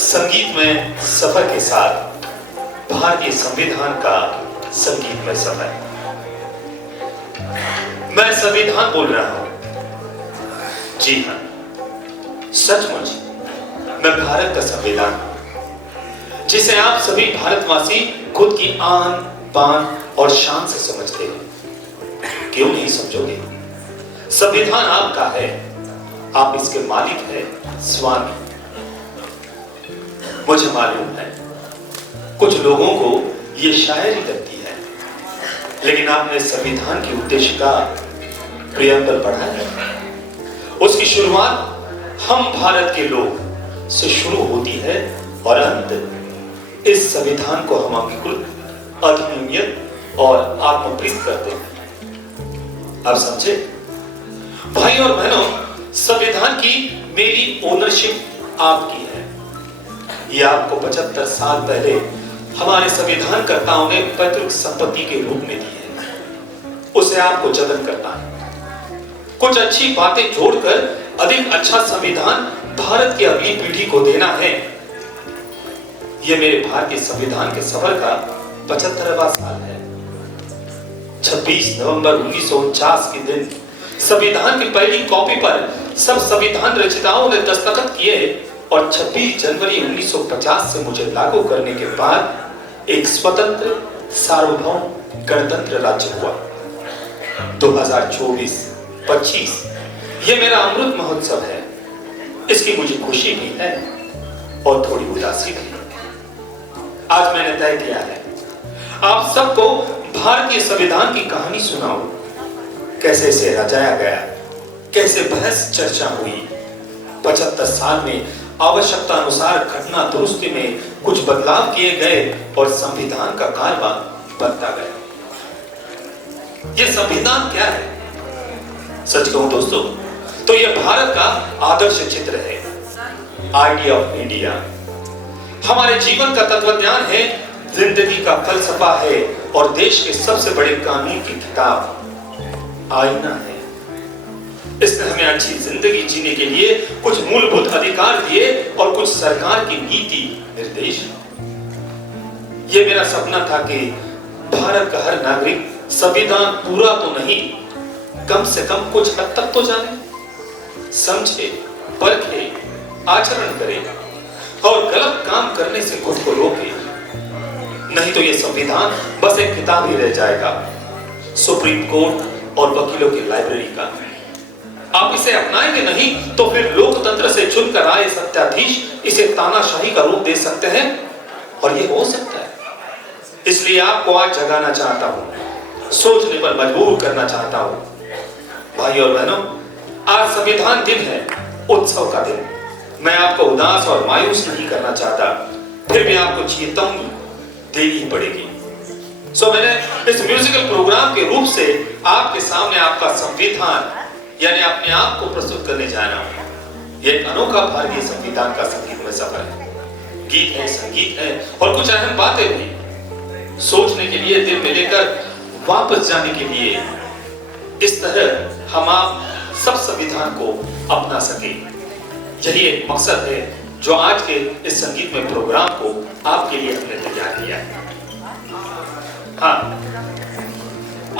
संगीत में सफर के साथ भारतीय संविधान का संगीत में सफर. मैं संविधान बोल रहा हूं. जी हां, सचमुच मैं भारत का संविधान हूं, जिसे आप सभी भारतवासी खुद की आन बान और शान से समझते हैं. क्यों नहीं समझोगे? संविधान आपका है, आप इसके मालिक हैं, स्वामी. मुझे मालूम है कुछ लोगों को यह शायरी लगती है, लेकिन आपने संविधान की उद्देशिका प्रियंबल पढ़ा है. उसकी शुरुआत हम भारत के लोग से शुरू होती है और अंत इस संविधान को हम अंगीकृत, अधिनियमित और आत्मप्रीत करते हैं. अब समझे भाई और बहनों, संविधान की मेरी ओनरशिप आपकी है. ये आपको 75 साल पहले हमारे संविधान कर्ताओं ने पैतृक संपत्ति के रूप में दी है. उसे आपको जतन करना है, कुछ अच्छी बातें जोड़कर अधिक अच्छा संविधान भारत की अगली पीढ़ी को देना है. यह मेरे भारतीय संविधान के सफर का 75वां साल है. 26 नवंबर 1949 के दिन संविधान की पहली कॉपी पर सब संविधान रचयिताओं ने दस्तखत किए और 26 जनवरी 1950 से मुझे लागू करने के बाद एक स्वतंत्र सार्वभौम गणतंत्र राज्य हुआ. 2024-25 ये मेरा अमृत महोत्सव है. इसकी मुझे खुशी भी है और थोड़ी उदासी भी. आज मैंने तय किया है आप सबको भारतीय संविधान की कहानी सुनाऊं. कैसे इसे रचाया गया, कैसे बहस चर्चा हुई, 75 साल में आवश्यकता अनुसार घटना दुरुस्ती में कुछ बदलाव किए गए और संविधान का कारवा बनता गया. यह संविधान क्या है? सच कहूं दोस्तों तो यह भारत का आदर्श चित्र है. आइडिया ऑफ इंडिया हमारे जीवन का तत्वज्ञान है, जिंदगी का फलसफा है और देश के सबसे बड़े कानून की किताब आईना है. इसने हमें अच्छी जिंदगी जीने के लिए कुछ मूलभूत अधिकार दिए और कुछ सरकार की नीति निर्देश. यह मेरा सपना था कि भारत का हर नागरिक संविधान पूरा तो नहीं, कम से कम कुछ हद तक तो जाने, समझे, परखे, आचरण करे और गलत काम करने से खुद को रोके. नहीं तो यह संविधान बस एक किताब ही रह जाएगा, सुप्रीम कोर्ट और वकीलों की लाइब्रेरी का. आप इसे अपनाएंगे नहीं तो फिर लोकतंत्र से चुनकर आए सत्ताधीश इसे तानाशाही का रूप दे सकते हैं और यह हो सकता है. इसलिए आपको आज जगाना चाहता हूं, सोचने पर मजबूर करना चाहता हूं. भाई और बहनों, आज संविधान दिन है, उत्सव का दिन. मैं आपको उदास और मायूस नहीं करना चाहता, फिर भी आपको चेतावनी देनी ही पड़ेगी. सो मैंने इस म्यूजिकल प्रोग्राम के रूप से आपके सामने आपका संविधान यानी अपने आप को प्रस्तुत करने जाना. यह एक अनोखा भारतीय संविधान का संगीत में सफर है. गीत है, संगीत है और कुछ अहम बातें भी. सोचने के लिए, दिल में लेकर वापस जाने के लिए. इस तरह हम आप सब संविधान को अपना सके. यही एक मकसद है जो आज के इस संगीत में प्रोग्राम को आपके लिए हमने तैयार किया है. हाँ,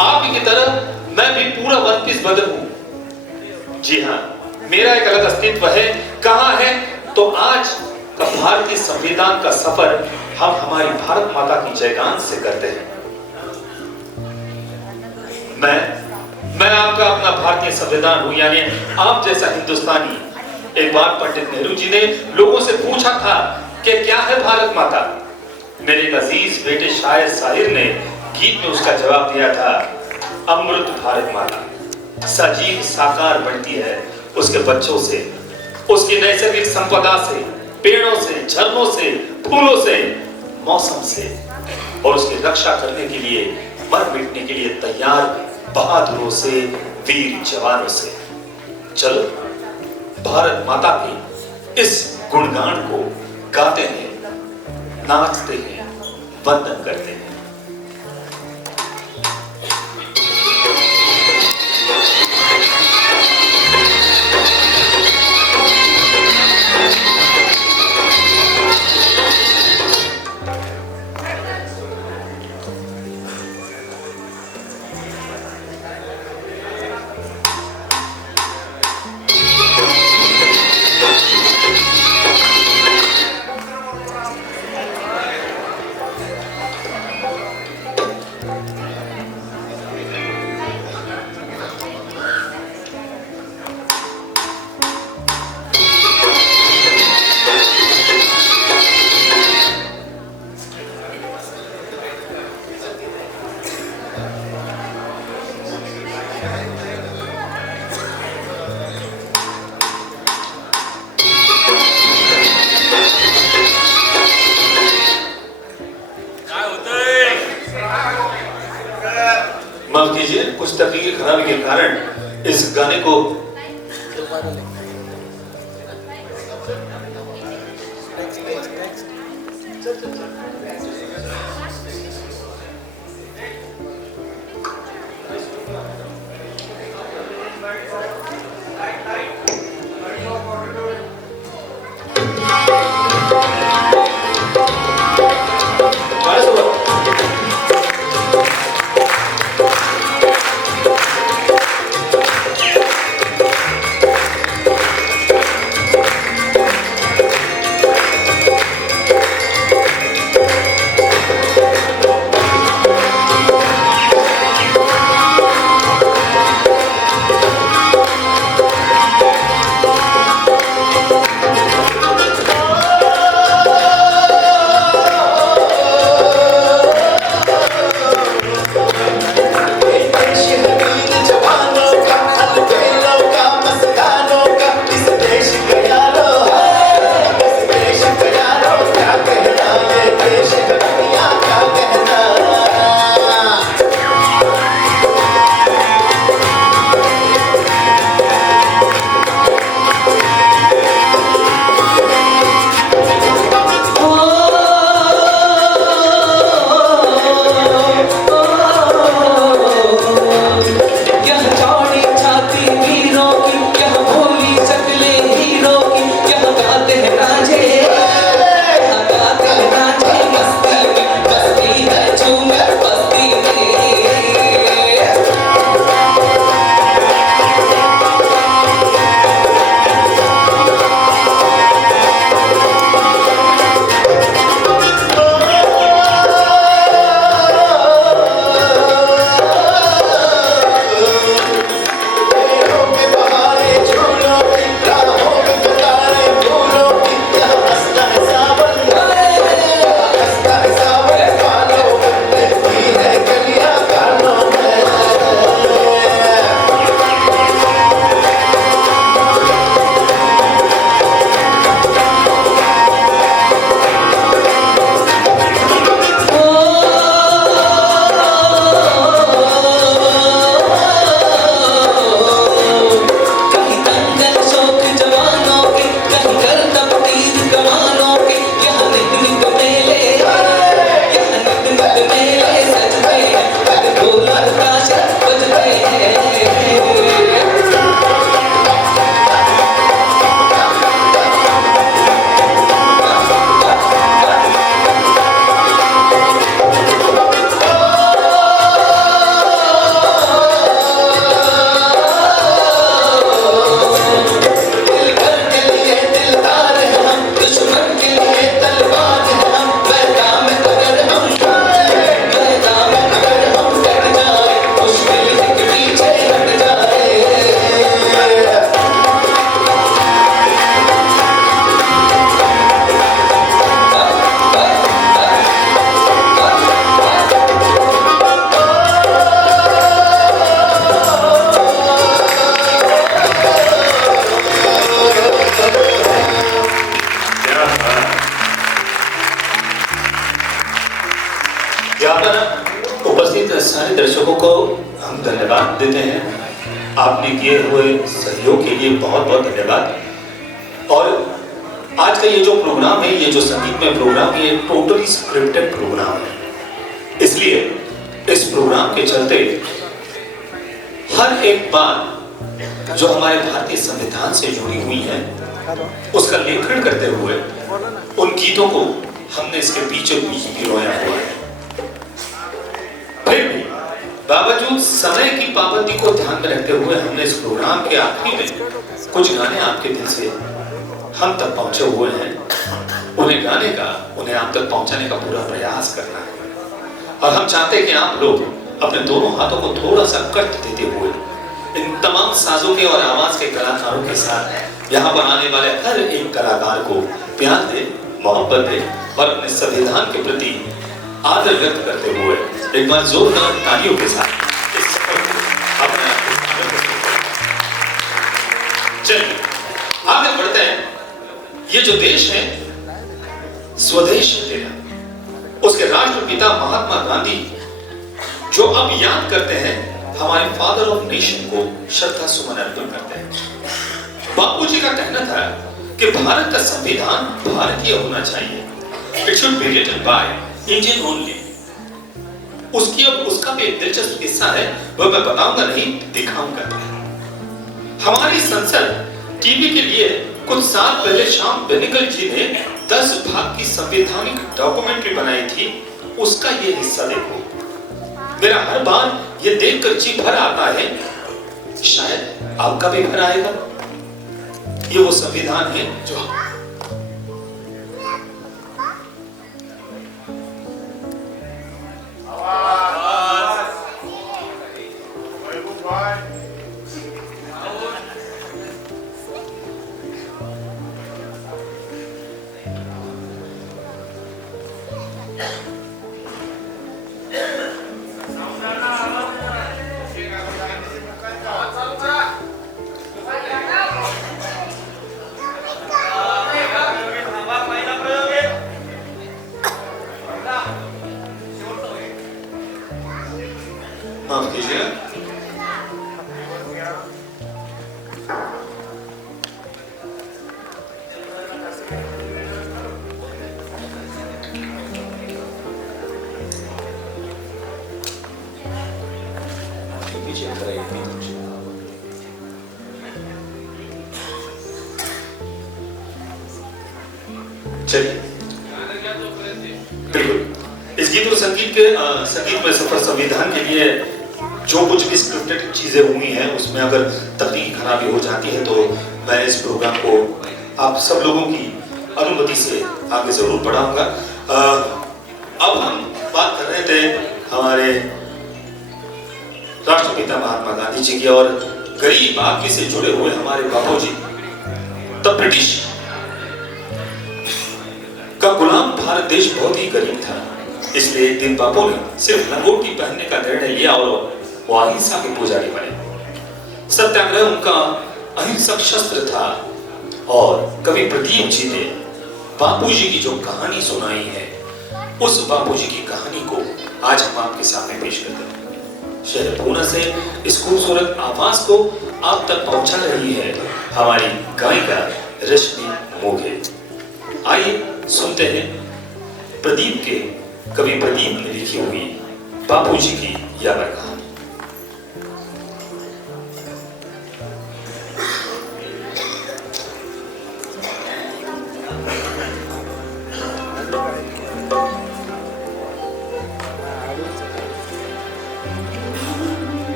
आप ही की तरह मैं भी पूरा वन पीस बदल हूं. जी हाँ, मेरा एक अलग अस्तित्व है. कहां है? तो आज का भारतीय संविधान का सफर हम हमारी भारत माता की जयगान से करते हैं. मैं आपका अपना भारतीय संविधान हूं, यानी आप जैसा हिंदुस्तानी. एक बार पंडित नेहरू जी ने लोगों से पूछा था कि क्या है भारत माता. मेरे अजीज बेटे शायर साहिर ने गीत में उसका जवाब दिया था, अमृत भारत माता. सजीव साकार बनती है उसके बच्चों से, उसकी नैसर्गिक संपदा से, पेड़ों से, झरनों से, फूलों से, मौसम से, और उसकी रक्षा करने के लिए, मर मिटने के लिए तैयार बहादुरों से, वीर जवानों से। चलो भारत माता की इस गुणगान को गाते हैं, नाचते हैं, वंदन करते हैं। माफ कीजिए, कुछ तकनीकी खराबी के कारण इस गाने को हम धन्यवाद देते हैं। आपने किए हुए सहयोग के लिए बहुत बहुत धन्यवाद। और आज का ये जो प्रोग्राम है, ये जो संगीतमय प्रोग्राम है, ये टोटली स्क्रिप्टेड प्रोग्राम है। इसलिए इस प्रोग्राम के चलते हर एक बात जो हमारे भारतीय संविधान से जुड़ी हुई है उसका लेखन करते हुए उन गीतों को हमने इसके बीचों बीच पिरोया हुआ है। फिर भी बावजूद समय की पाबंदी को ध्यान में रखते हुए हमने इस प्रोग्राम के आखिरी में कुछ गाने आपके दिल से हम तक पहुंचे हुए हैं। उन्हें आप तक पहुंचाने का पूरा प्रयास करना है। और हम चाहते हैं कि आप लोग अपने दोनों हाथों को थोड़ा सा कष्ट देते हुए इन तमाम साजों के और आवाज के कलाकारों के साथ यहाँ पर आने वाले हर एक कलाकार को प्यार दे, मोहब्बत दे और अपने संविधान के प्रति आदर व्यक्त करते हुए एक बार जोरदार तालियों के साथ इस सफर को अपने आप को चलिए आगे बढ़ते हैं। ये जो देश है स्वदेश है तेरा, उसके राष्ट्रपिता महात्मा गांधी जो अब याद करते हैं, हमारे फादर ऑफ नेशन को श्रद्धा सुमन अर्पण करते हैं। बापूजी का कहना था कि भारत का संविधान भारतीय होना चाहिए। It should be written by Indian only. उसका भी एक दिलचस्प किस्सा है, वह मैं बताऊंगा नहीं, दिखाऊंगा। हमारी संसद टीवी के लिए कुछ साल पहले श्याम बेनेगल जी ने 10 भाग की संवैधानिक डॉक्यूमेंट्री बनाई थी, उसका ये हिस्सा देखो। मेरा हर बार ये देखकर जी भर आता है, शायद आपका भी भर आएगा। ये वो संविधान है जो माफ कीजिएगा। चलिए बिल्कुल इस गीत और संगीत में सफर संविधान के लिए जो कुछ भी स्क्रिप्टेड चीजें हुई हैं उसमें अगर तकनीकी खराबी हो जाती है तो मैं इस प्रोग्राम को आप सब लोगों की अनुमति से आगे जरूर बढ़ाऊंगा। अब हम बात कर रहे थे हमारे राष्ट्रपिता महात्मा गांधी जी की और गरीब आदमी से जुड़े हुए हमारे बापू जी। तब ब्रिटिश का गुलाम भारत देश बहुत ही गरीब था, इसलिए एक दिन बापू ने सिर्फ लंगोटी पहनने का निर्णय लिया और वो अहिंसा के पुजारी बने। सत्याग्रह उनका अहिंसक शस्त्र था और कवि प्रदीप जी ने बापूजी की जो कहानी सुनाई है, उस बापूजी की कहानी को आज हम आपके सामने पेश करते हैं। शहर पूना से इस खूबसूरत आवाज को आप तक पहुंचा रही है हमारी गायिका रश्मि मोघे। आइए सुनते हैं कवि प्रदीप ने लिखी हुई बापूजी की यावर कहानी।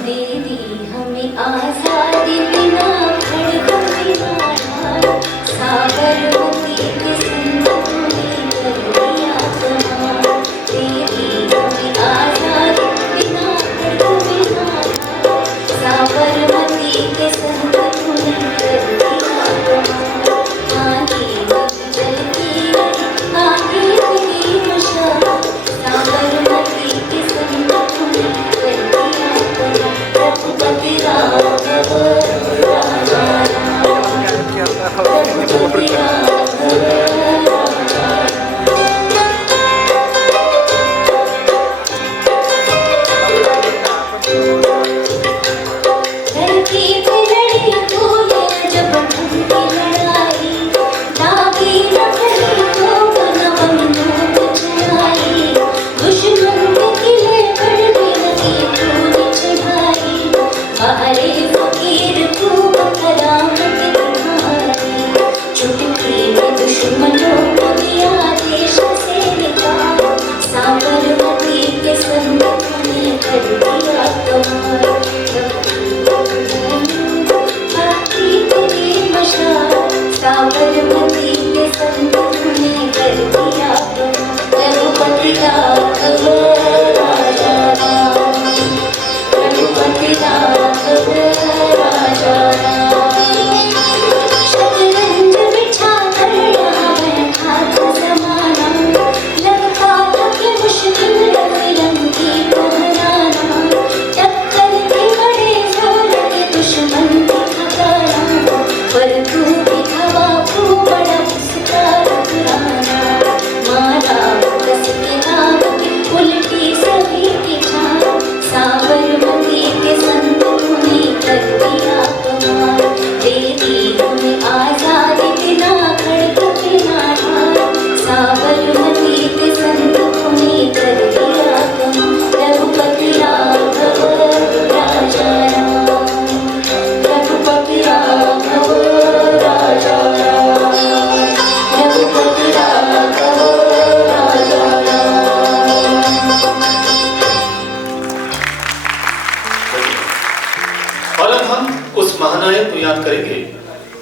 दे दी हमें आजादी बिना धड़कन बिना साबरमती के संग में कर दिया कमाल। दे दी हमें आजादी बिना धड़कन बिना साबरमती के संग में कर दिया कमाल। आगे बगी जलती रही, आगे बगी मुशाल, साबरमती के संग में कर दिया कमाल। रघुपति राघव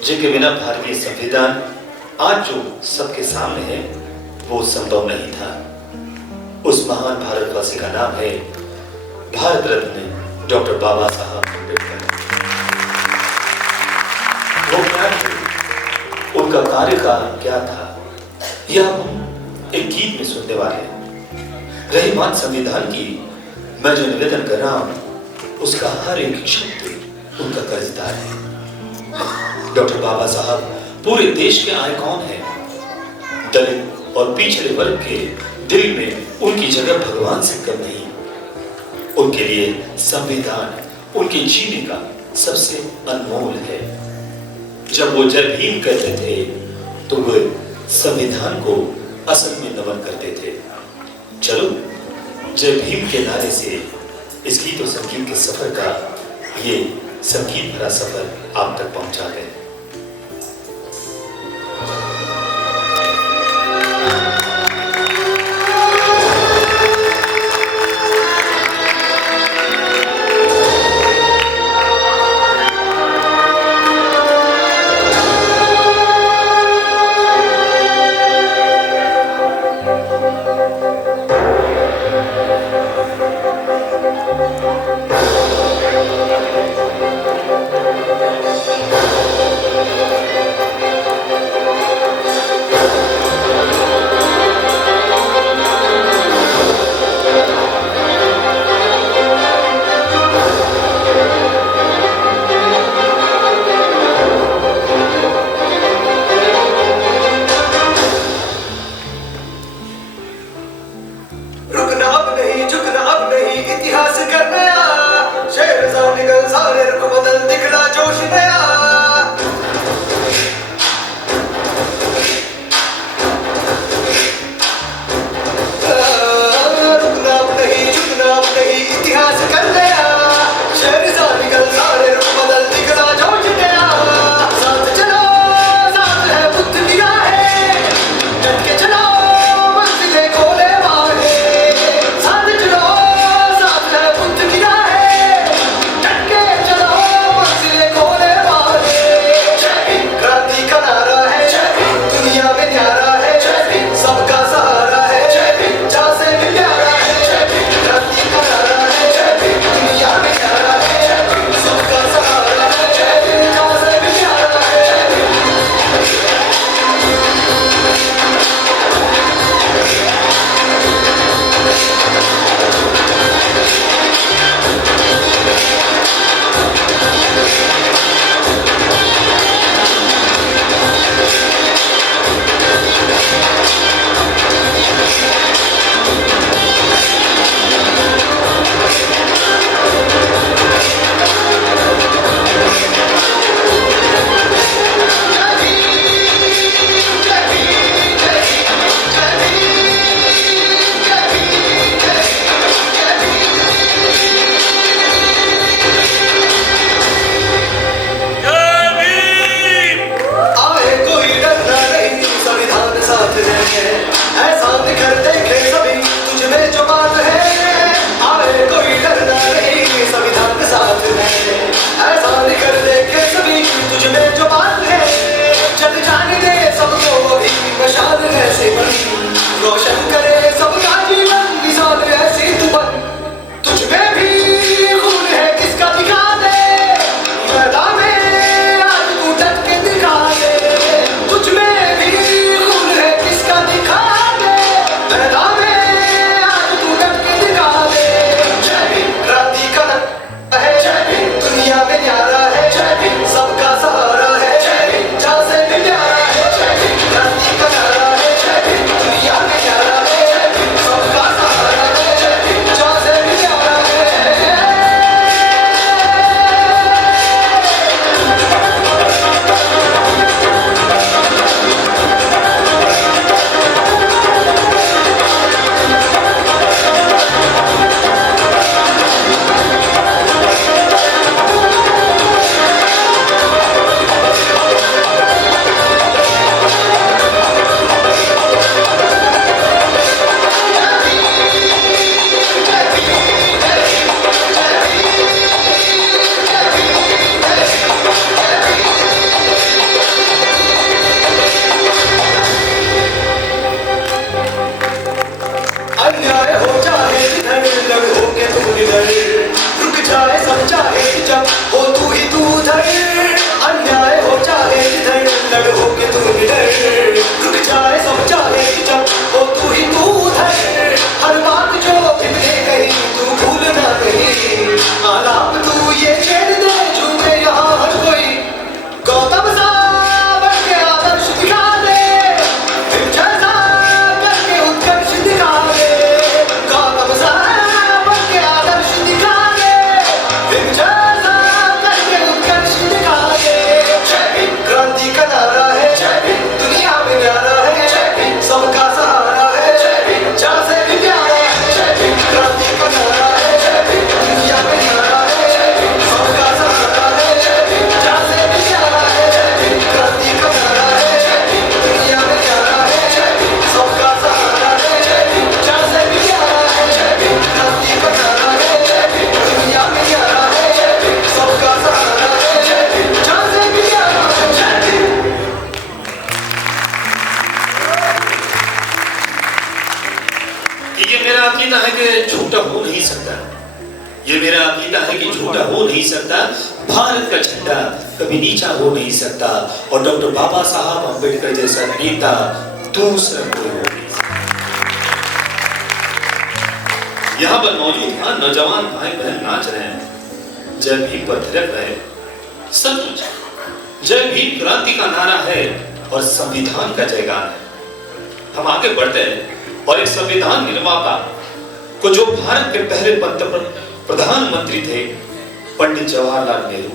जिनके बिना भारतीय संविधान आज जो सबके सामने है वो संभव नहीं था। उस महान भारतवासी का नाम है भारत रत्न डॉक्टर बाबा साहब अम्बेडकर। वो क्या थे, उनका कार्यकाल क्या था, यह हम एक गीत में सुनने वाले हैं। रही बात संविधान की, मैं जो निवेदन कर रहा हूं उसका हर एक शब्द उनका कर्जदार है। डॉक्टर बाबा साहब पूरे देश के आइकॉन हैं। दलित और पिछड़े वर्ग के दिल में उनकी जगह भगवान से कम नहीं। उनके लिए संविधान उनके जीने का सबसे अनमोल है। जब वो जय भीम कहते थे तो वे संविधान को असल में नमन करते थे। चलो जय भीम के नारे से इस गीत और संगीत के सफर का ये संगीत भरा सफर आप तक पहुंचा है। सब चाहे जब हो तू ही तू उधर, अन्याय हो चाहे जिधर लड़ हो के तू निडर, रुक जाए सब चाहे जब हो तू ही तू उधर, हर बात जो बिगड़े गई तू भूलना नहीं, आलाप तू ये छेड़ दे झूमे यहाँ हर कोई, गौतम सा बन के आदर्श दिखा दे, फिर जैसा करके उत्कर्ष दिखा दे, गौतम सा बन के आदर्श दिखा दे, फिर जैसा करके उत्कर्ष दिखा दे। जय भीम क्रांति का नारा है, जय भीम दुनिया में न्यारा है, जय भीम सबका सहारा है, जय भीम जान से भी प्यारा है, जय भीम क्रांति का नारा है, जय भीम दुनिया में न्यारा है, जय भीम सबका सहारा है, जय भीम जान से भी प्यारा है, जय भीम क्रांति का नारा है, जय भीम दुनिया में न्यारा है, जय भीम सबका सहारा है, जय भीम जान से भी प्यारा है, जय भीम क्रांति का नारा है, जय भीम दुनिया में न्यारा है, जय भीम सबका सहारा है, जय भीम जान से भी प्यारा है, जय भीम। ये मेरा अकीदा है कि झूठा हो नहीं सकता, ये मेरा अकीदा है कि झूठा हो नहीं सकता, भारत का झंडा कभी नीचा हो नहीं सकता, और डॉक्टर बाबा साहब अम्बेडकर जैसा नेता दूसरा कोई हो नहीं सकता। यहाँ पर मौजूद हाँ नौजवान भाई बहन नाच रहे हैं, जय भीम पर थिरक रहे हैं, सचमुच जय भीम क्रांति का नारा है और संविधान का जयगान है। हम आगे बढ़ते हैं और एक संविधान निर्माता को, जो भारत के पहले प्रधानमंत्री थे, पंडित जवाहरलाल नेहरू,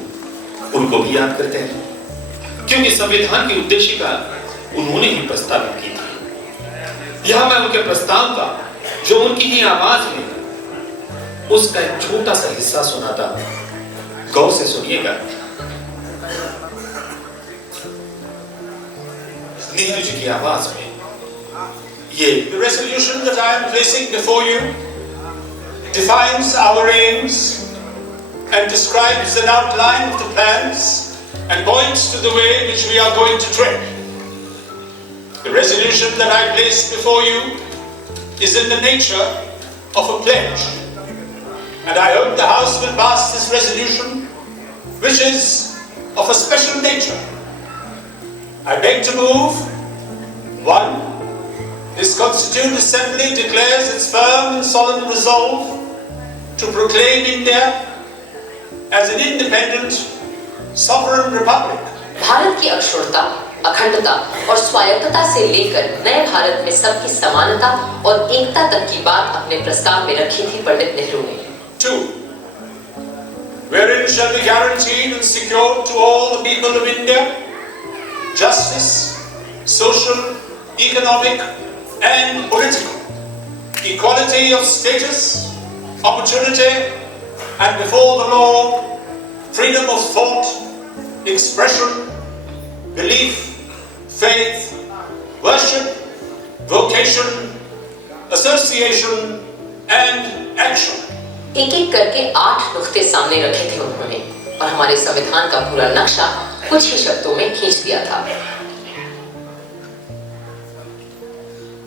उनको भी याद करते हैं, क्योंकि संविधान की उद्देशिका उन्होंने ही प्रस्तावित की थी। यहां मैं उनके प्रस्ताव का, जो उनकी ही आवाज में, उसका एक छोटा सा हिस्सा सुनाता हूं, गौर से सुनिएगा। नेहरू जी की आवाज में ये The resolution that I am placing before you defines our aims and describes an outline of the plans and points to the way in which we are going to tread. The resolution that I place before you is in the nature of a pledge, and I hope the House will pass this resolution, which is of a special nature. I beg to move: 1. This Constituent Assembly declares its firm and solemn resolve to proclaim India as an independent, sovereign republic. Bharat की अक्षुण्णता, अखंडता और स्वायत्तता से लेकर नए भारत में सबकी समानता और एकता तक की बात अपने प्रस्ताव में रखी थी पंडित नेहरू ने। 2. Wherein shall be guaranteed and secured to all the people of India justice, social, economic and political, equality of status, opportunity, and before the law, freedom of thought, expression, belief, faith, worship, vocation, association, and action. एक एक करके 8 नुक्ते सामने रखे थे उन्होंने, और हमारे संविधान का पूरा नक्शा कुछ ही शब्दों में खींच दिया था।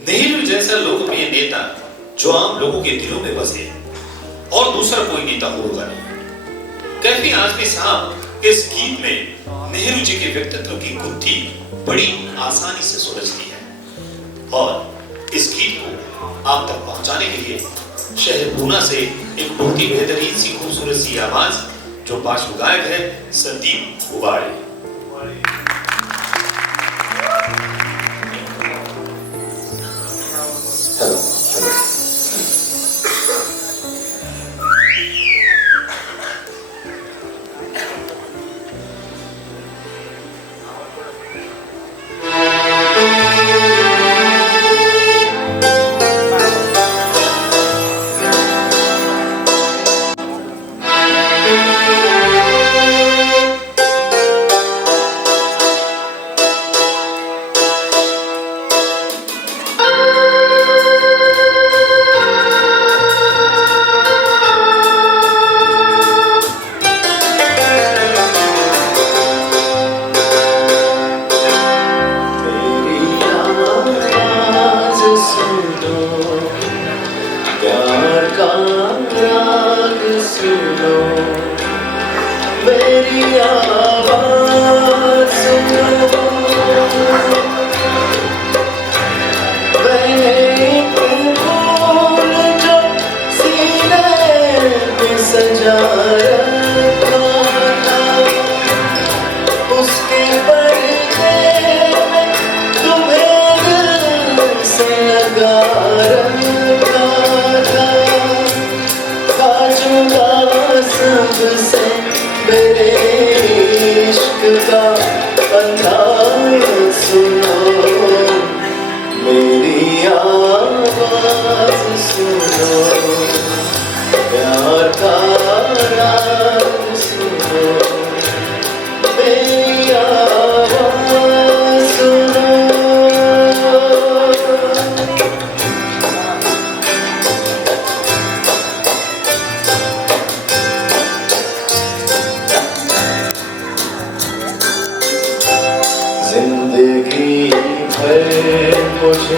नेहरू जैसा लोकप्रिय नेता जो आम लोगों के दिलों में बसे, और दूसरा कोई नेता होगा नहीं। कैफी आजमी साहब इस गीत में नेहरू जी के व्यक्तित्व की गुत्थी बड़ी आसानी से सुलझती है, और इस गीत को आप तक पहुंचाने के लिए शहर पूना से एक बहुत ही बेहतरीन सी खूबसूरत सी आवाज, जो पार्श्व गायक है संदीप उबाड़े। प्यार का राग सुनो। आवाज़ सुनो, मैंने एक फूल जो सीने में सजा रखा था, उसके पर्दे में तुम्हें दिल से लगा रखा था। जुदा सबसे मेरे इश्क का अंदाज़ सुनो, मेरी आवाज़ सुनो, प्यार का राग सुनो, मेरी आवाज़ सुनो। जिंदगी भर मुझे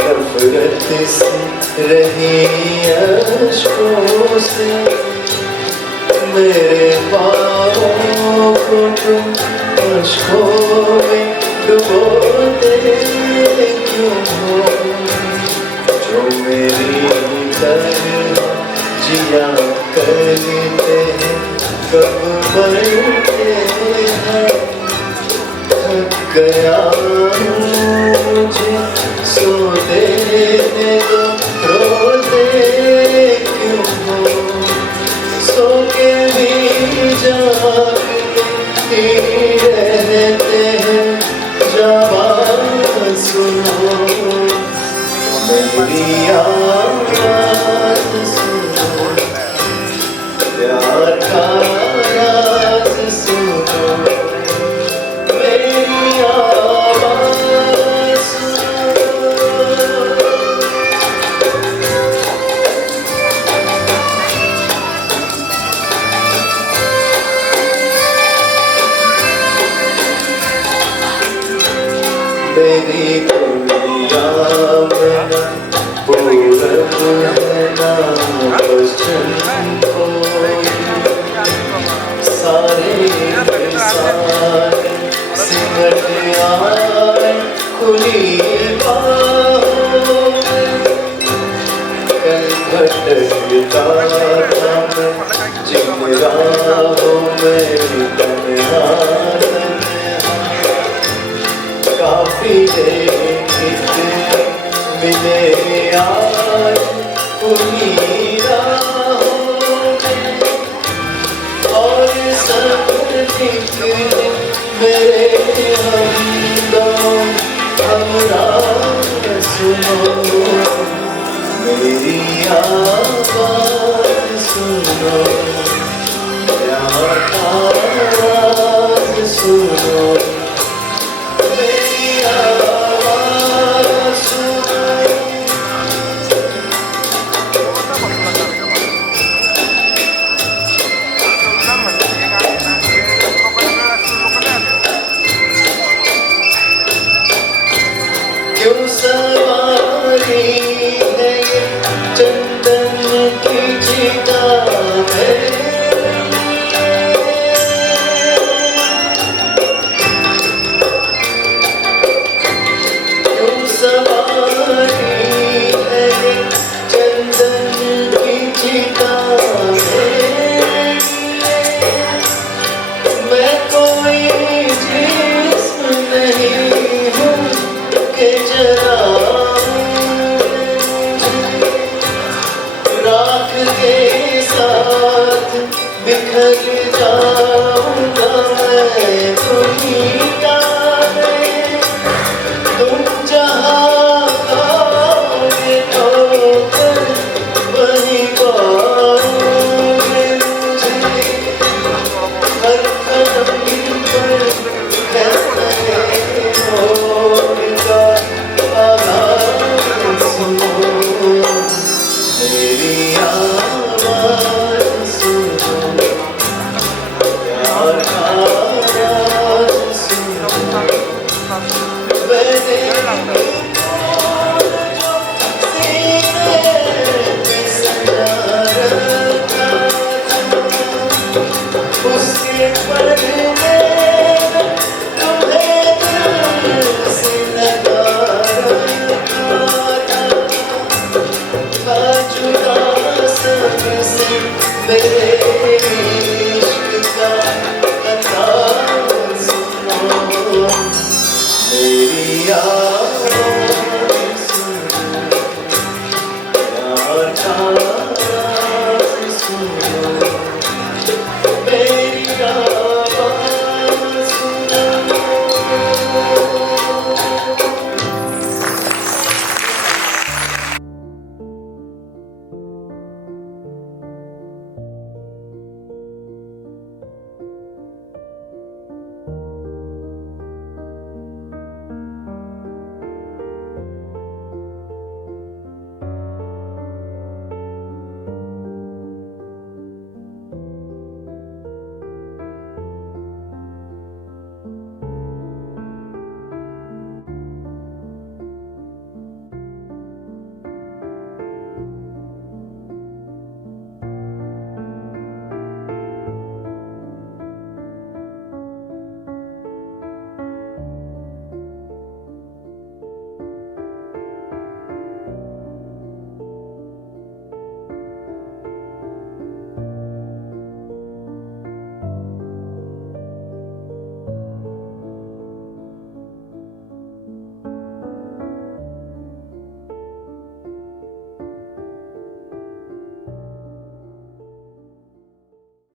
नफरत से रही अश्कों से, मेरे पाँवों को तुम अश्कों में डुबोते क्यों हो, जो मेरी तरह जिया करते हैं कब मरते हैं। गया मुझे सोते दो, रोते क्यों हो, सो के भी जागते रहते हैं। जवान सुनो, मेरी आवाज़ सुनो, प्यार का राज सुनो, मेरी आवाज़ सुनो। मेरी दुनिया में पूरब है ना पश्चिम कोई, सारे सारे सिमट आए खुली बाहों में। कल भटकता था मैं जिन राहों में, तन्हा काफी मिले आज उन्हीं राहों में, और सब दिखने मेरे हमदम हमरा सुनो, मेरी आवाज़ सुनो, प्यार का राज सुनो, मेरी आवाज़ सुनो। क्यों सवारी है ये चंदन की चिता है, क्यों सवारी है ये चंदन की चिता है। मैं कोई जिस्म नहीं हूँ के राख के साथ बिखर जाऊंगा मैं दुनिया में। तुम जहाँ आओगे ठोकर वहीं पाओगे मुझे, हर कदम पर है होगा आवाज़ सुनो, मेरी आवाज़ सुनो, प्यार का राज सुनो। रे